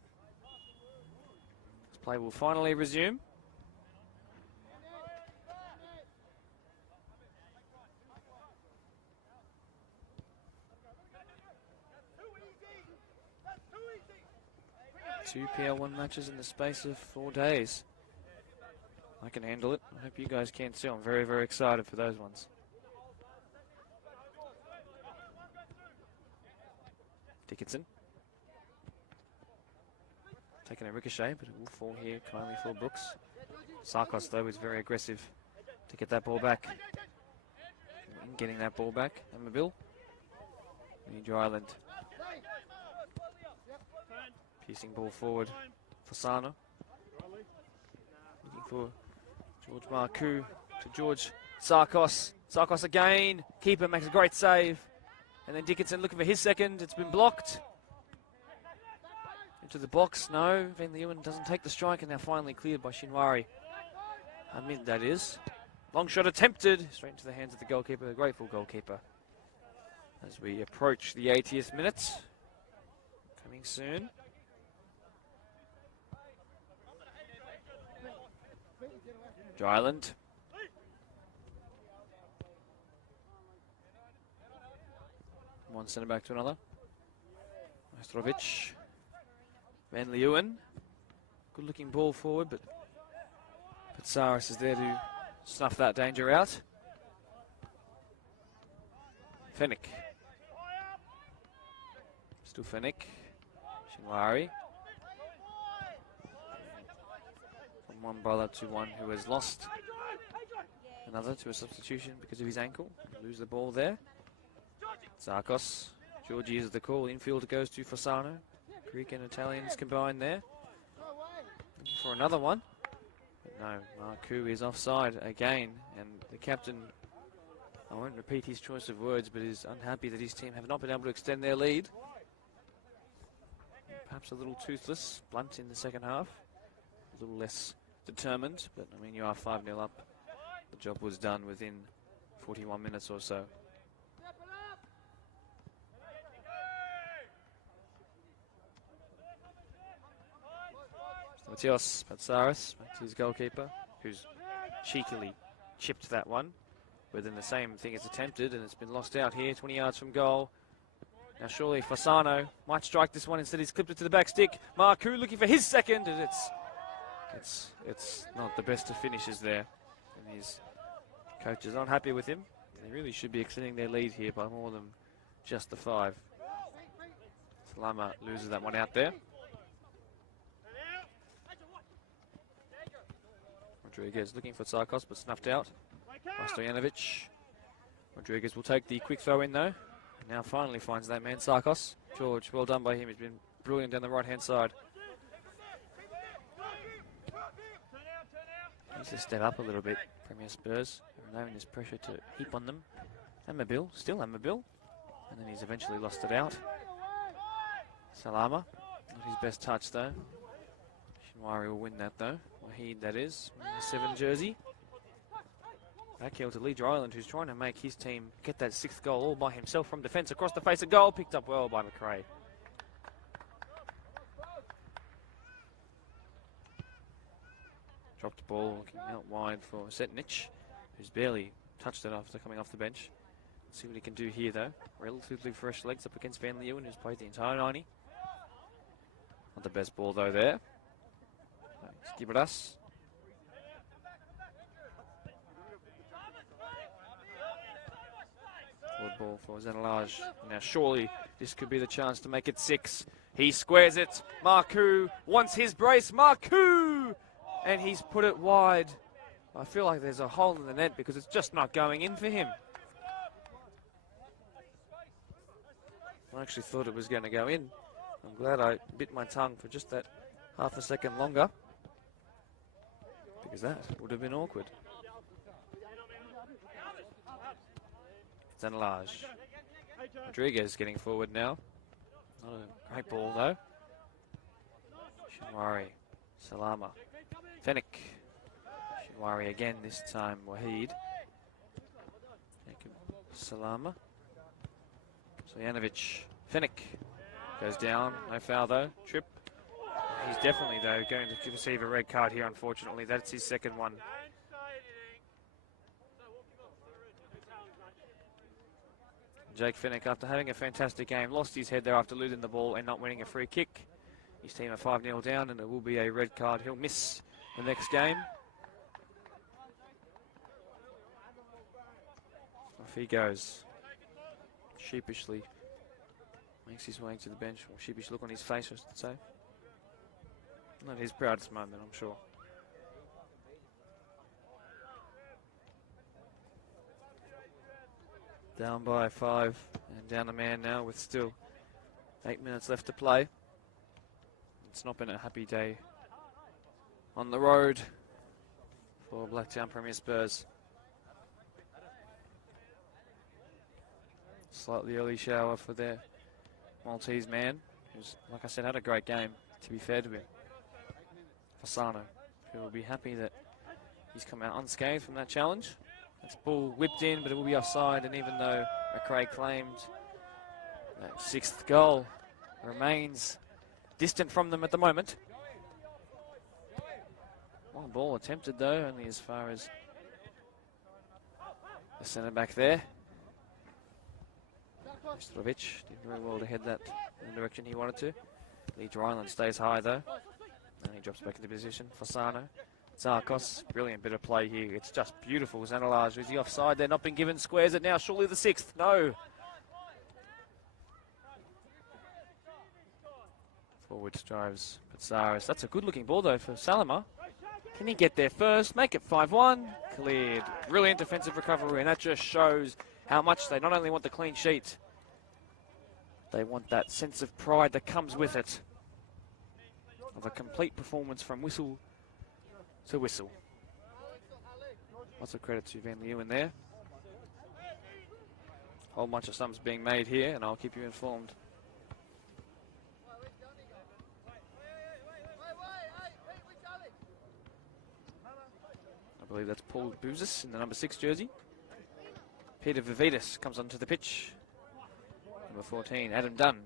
This play will finally resume. Two PL1 matches in the space of 4 days. I can handle it. I hope you guys can too. I'm very, very excited for those ones. Dickinson. Taking a ricochet, but it will fall here kindly for Brooks. Sarkos, though, is very aggressive to get that ball back. Getting that ball back. Amabil. Dryland. Piercing ball forward for Sana. Looking for George Marcoux to George Sarkos. Sarkos again. Keeper makes a great save. And then Dickinson looking for his second. It's been blocked. Into the box. No. Van Leeuwen doesn't take the strike, and now finally cleared by Shinwari. Mid, that is. Long shot attempted. Straight into the hands of the goalkeeper, the grateful goalkeeper. As we approach the 80th minute. Coming soon. Dryland. One centre back to another. Mastrovic. Van Leeuwen. Good looking ball forward, but Patsaris is there to snuff that danger out. Fennick. Still Fennick. Shinwari. From one brother to one who has lost another to a substitution because of his ankle. Lose the ball there. Sarkos. Georgie is the call. Infield goes to Fasano. Greek and Italians combined there. Looking for another one. But no, Marku is offside again. And the captain, I won't repeat his choice of words, but is unhappy that his team have not been able to extend their lead. Perhaps a little toothless, blunt in the second half. A little less determined, but I mean, you are 5-0 up. The job was done within 41 minutes or so. Matios Patsaris, back to his goalkeeper, who's cheekily chipped that one. But then the same thing is attempted, and it's been lost out here, 20 yards from goal. Now surely Fasano might strike this one, instead he's clipped it to the back stick. Marku looking for his second, and it's not the best of finishes there. And his coach is not happy with him. They really should be extending their lead here by more than just the 5. Salama loses that one out there. Rodriguez looking for Tsarkos, but snuffed out by Stojanovic. Rodriguez will take the quick throw in though. Now finally finds that man, Tsarkos. George, well done by him. He's been brilliant down the right-hand side. Needs to step up a little bit, Premier Spurs. Knowing this pressure to heap on them. Amabil, still Amabil. And then he's eventually lost it out. Salama, not his best touch though. Shinwari will win that though. Wahid, that is, the 7 jersey. Back heel to Lee Dryland, who's trying to make his team get that 6th goal all by himself from defence across the face of goal. Picked up well by McRae. Dropped the ball, looking out wide for Setnich, who's barely touched it after coming off the bench. Let's see what he can do here though. Relatively fresh legs up against Van Leeuwen, who's played the entire 90. Not the best ball though there. Skibaras. Forward ball for Zenelage. Now surely this could be the chance to make it 6. He squares it. Marku wants his brace. Marku! And he's put it wide. I feel like there's a hole in the net because it's just not going in for him. I actually thought it was going to go in. I'm glad I bit my tongue for just that half a second longer, because that would have been awkward. Zenelage. Rodriguez getting forward now. Not a great ball though. Shinwari. Salama. Fennick. Shinwari again, this time Wahid. Salama. Stojanovic. Fennick goes down. No foul though. Trip. He's definitely though going to receive a red card here, unfortunately. That's his second one. Jake Fennick, after having a fantastic game, lost his head there after losing the ball and not winning a free kick. His team are 5-0 down, and it will be a red card. He'll miss the next game. Off he goes. Sheepishly makes his way to the bench. Or sheepish look on his face, I should say. Not his proudest moment, I'm sure. Down by 5 and down a man now with still 8 minutes left to play. It's not been a happy day on the road for Blacktown Premier Spurs. Slightly early shower for their Maltese man, who's, like I said, had a great game, to be fair to him. Fasano, who will be happy that he's come out unscathed from that challenge. That's ball whipped in, but it will be offside, and even though McRae claimed that 6th goal remains distant from them at the moment. One ball attempted though, only as far as the centre back there. Strovic did very well to head that in the direction he wanted to. Lee Dryland stays high though, and he drops back into position. Fasano. Tsarkos, brilliant bit of play here. It's just beautiful. Zenelage, is he offside? They're not been given. Squares it now. Surely the 6th. No. Forward drives Patsaris. That's a good looking ball though for Salama. Can he get there first? Make it 5-1. Cleared. Brilliant defensive recovery, and that just shows how much they not only want the clean sheet, They want that sense of pride that comes with it, of a complete performance from whistle to whistle. Lots of credit to Van Leeuwen there. Whole bunch of sums being made here, and I'll keep you informed. I believe that's Paul Bouzis in the number 6 jersey. Peter Vividis comes onto the pitch. Number 14, Adam Dunn.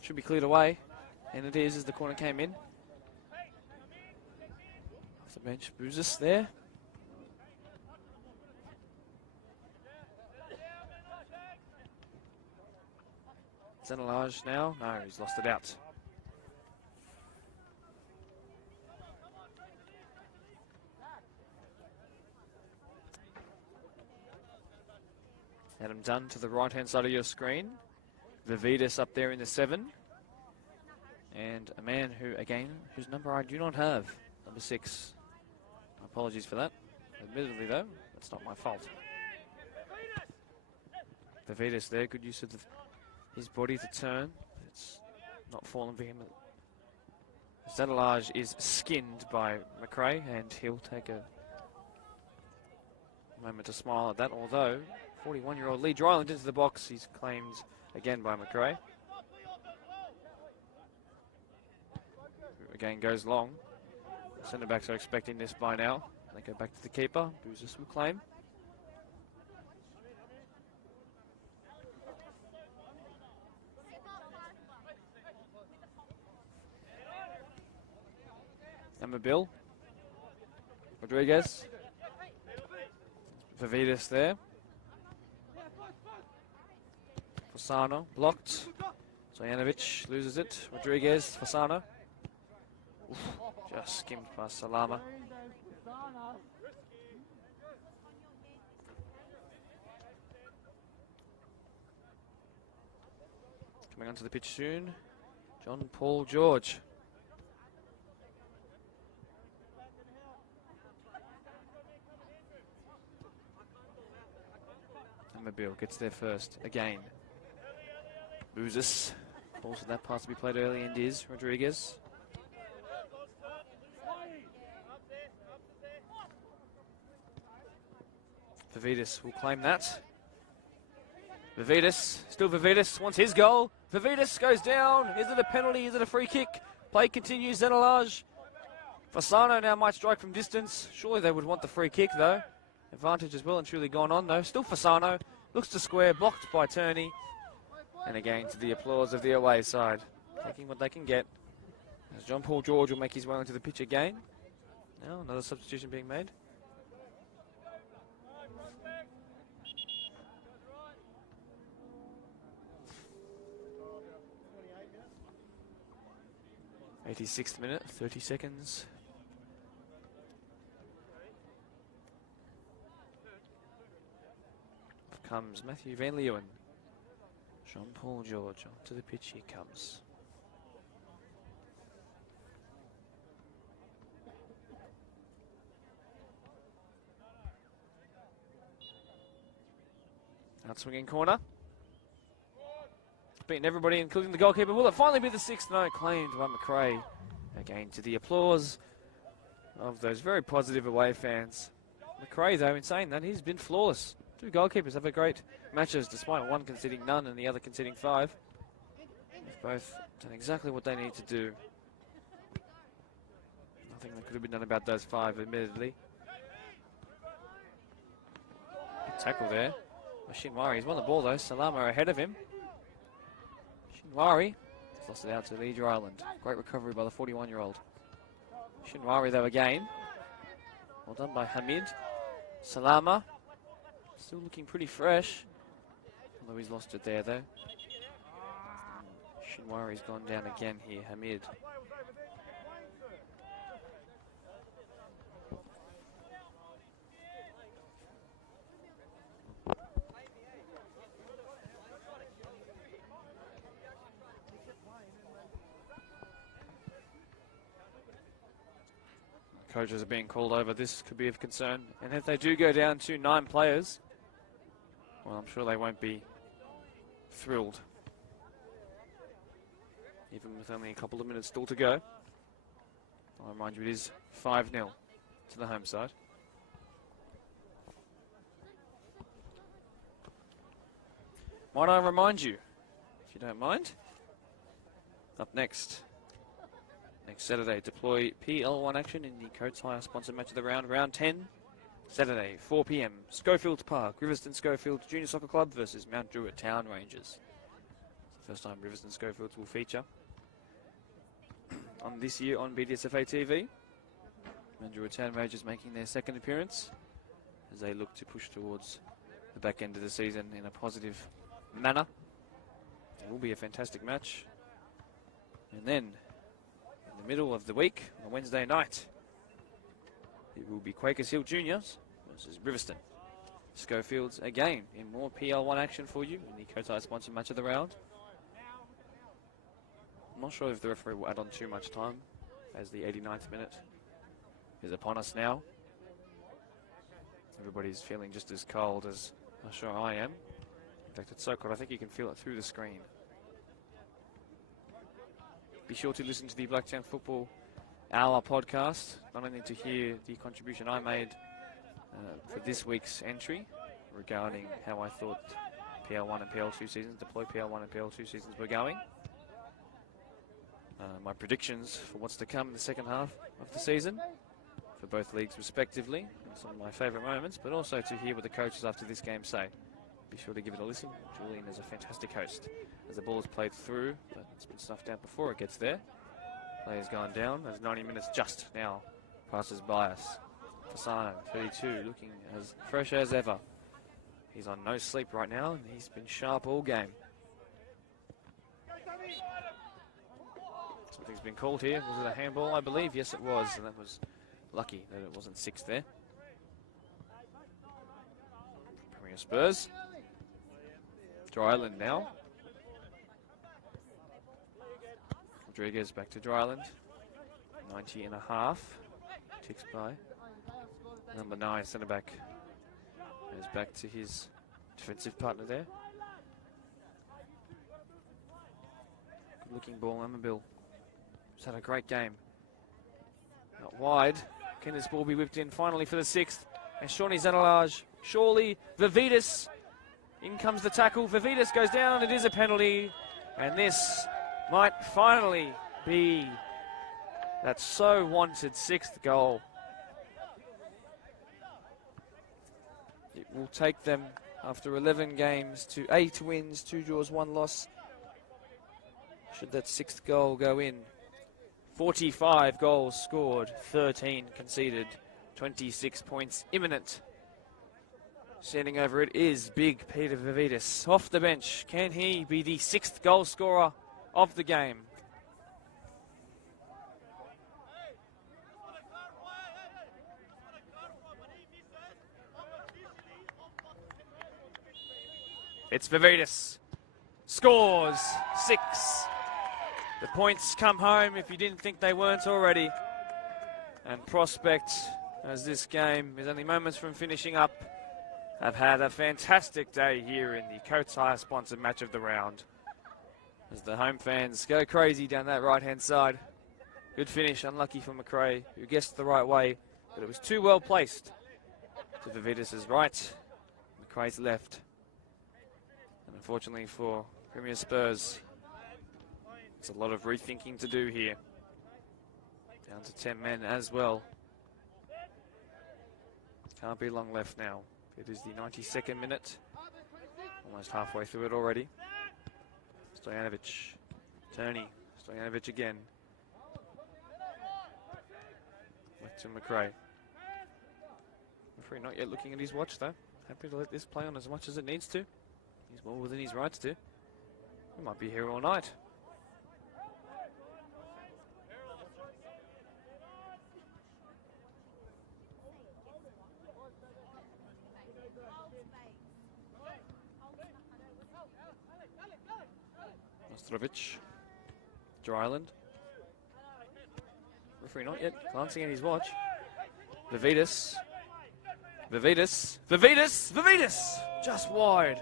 Should be cleared away, and it is as the corner came in. Off the bench, Bouzis there. Zenelage now. No, he's lost it out. Adam Dunn to the right-hand side of your screen. Vividis up there in the 7. And a man who, again, whose number I do not have. Number 6. Apologies for that. Admittedly, though, that's not my fault. Vividis there, good use of his body to turn. It's not fallen for him. Zenelage is skinned by McRae, and he'll take a moment to smile at that, although 41-year-old Lee Dryland into the box. He's claimed again by McRae. Again goes long. Centre backs are expecting this by now. They go back to the keeper. Bouzis will claim. Number Bill. Rodriguez. Vividis there. Fasano blocked. Stojanovic loses it. Rodriguez, Fasano. Oof, just skimmed past Salama. Coming onto the pitch soon, John Paul George. And Mobile gets there first again. Bouzis. Also that pass to be played early and is Rodriguez. Vividis will claim that. Vividis, still Vividis, wants his goal. Vividis goes down. Is it a penalty? Is it a free kick? Play continues, Zenelage. Fasano now might strike from distance. Surely they would want the free kick though. Advantage as well and truly gone on though. Still Fasano, looks to square, blocked by Turney. And again to the applause of the away side. Taking what they can get. As John Paul George will make his way onto the pitch again. Now another substitution being made. '86th minute, 30 seconds. Comes Matthew Van Leeuwen. Jean-Paul George onto the pitch, he comes. Out swinging corner. Beating everybody, including the goalkeeper. Will it finally be the 6th? No, claimed by McRae. Again, to the applause of those very positive away fans. McRae, though, in saying that, he's been flawless. 2 goalkeepers have had great matches, despite one conceding none and the other conceding 5. They've both done exactly what they need to do. Nothing that could have been done about those 5, admittedly. Good tackle there. Shinwari, he's won the ball, though. Salama ahead of him. Shinwari has lost it out to Lee Dryland. Great recovery by the 41-year-old. Shinwari, though, again. Well done by Hamid. Salama. Still looking pretty fresh. Although he's lost it there, though. Shinwari's gone down again here, Hamid. coaches are being called over, this could be of concern. And if they do go down to 9 players, well, I'm sure they won't be thrilled. Even with only a couple of minutes still to go. I'll remind you, it is 5-0 to the home side. Might I remind you, if you don't mind, up next Saturday, deploy PL1 action in the Coates Hire sponsored match of the round, round 10. Saturday, 4 p.m, Schofields Park, Riverston Schofields Junior Soccer Club versus Mount Druitt Town Rangers. It's the first time Riverston Schofields will feature on this year on BDSFA TV. Mount Druitt Town Rangers making their second appearance as they look to push towards the back end of the season in a positive manner. It will be a fantastic match. And then, in the middle of the week, on a Wednesday night, it will be Quakers Hill Juniors versus Riverston Schofields again in more PL1 action for you in the Cotai sponsored match of the round. I'm not sure if the referee will add on too much time as the 89th minute is upon us now. Everybody's feeling just as cold as I'm sure I am. In fact, it's so cold I think you can feel it through the screen. Be sure to listen to the Blacktown Football Hour podcast, not only to hear the contribution I made for this week's entry regarding how I thought PL1 and PL2 seasons, deploy PL1 and PL2 seasons were going. My predictions for what's to come in the second half of the season for both leagues respectively, some of my favourite moments, but also to hear what the coaches after this game say. Be sure to give it a listen. Julian is a fantastic host. As the ball is played through, but it's been snuffed out before it gets there. Player's gone down as 90 minutes just now passes by us. Fasano, 32, looking as fresh as ever. He's on no sleep right now, and he's been sharp all game. Something's been called here. Was it a handball, I believe? Yes, it was, and that was lucky that it wasn't 6 there. Premier Spurs. Dryland now. Rodriguez back to Dryland. 90 and a half. Ticks by. Number 9, centre back. Goes back to his defensive partner there. Good looking ball, Amabil. He's had a great game. Not wide. Can this ball be whipped in finally for the 6th? And Shawnee Zanalage. Surely Vivitas. In comes the tackle. Vivitas goes down. It is a penalty. And this might finally be that so wanted 6th goal. It will take them after 11 games to 8 wins, 2 draws, 1 loss. Should that 6th goal go in. 45 goals scored, 13 conceded, 26 points imminent. Standing over it is big Peter Vivitas. Off the bench, can he be the 6th goal scorer of the game? It's Vivitas. Scores 6. The points come home if you didn't think they weren't already. And Prospect, as this game is only moments from finishing up, have had a fantastic day here in the Coates Hire sponsored match of the round. As the home fans go crazy down that right-hand side. Good finish, unlucky for McRae, who guessed the right way, but it was too well placed. To Vivitas' right, McRae's left. And unfortunately for Premier Spurs, it's a lot of rethinking to do here. Down to 10 men as well. Can't be long left now. It is the 92nd minute. Almost halfway through it already. Stojanovic. Turney. Stojanovic again. Back to McRae. Referee not yet looking at his watch though. Happy to let this play on as much as it needs to. He's well within his rights to. We might be here all night. Nostrovic. Dryland. Referee not yet glancing at his watch. Vivitas. Just wide.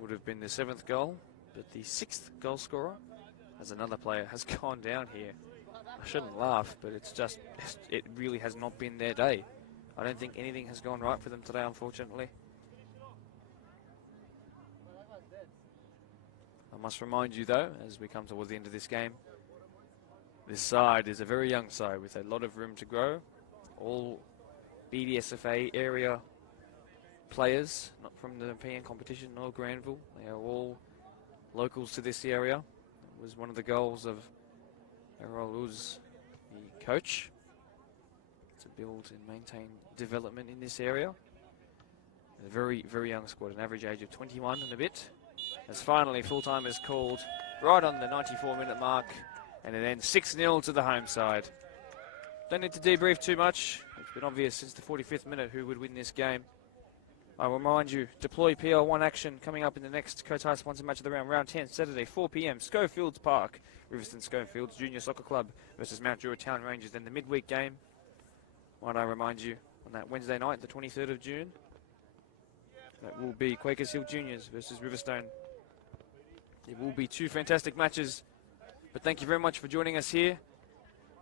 Would have been the 7th goal, but the 6th goal scorer, as another player, has gone down here. I shouldn't laugh, but it really has not been their day. I don't think anything has gone right for them today, unfortunately. I must remind you, though, as we come towards the end of this game, this side is a very young side with a lot of room to grow. All BDSFA area players, not from the European competition nor Granville. They are all locals to this area. It was one of the goals of Errol Uz, the coach, to build and maintain development in this area. A very, very young squad, an average age of 21 and a bit. As finally full-time is called right on the 94-minute mark, and it ends 6-0 to the home side. Don't need to debrief too much. It's been obvious since the 45th minute who would win this game. I remind you, deploy PL1 action coming up in the next Kotai sponsor match of the round 10, Saturday, 4 p.m, Schofields Park, Riverstone Schofields Junior Soccer Club versus Mount Druitt Town Rangers. Then the midweek game, might I remind you, on that Wednesday night, the 23rd of June, that will be Quakers Hill Juniors versus Riverstone. It will be 2 fantastic matches, but thank you very much for joining us here,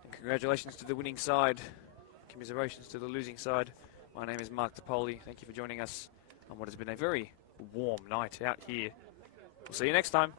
and congratulations to the winning side, commiserations to the losing side. My name is Mark DePoli. Thank you for joining us on what has been a very warm night out here. We'll see you next time.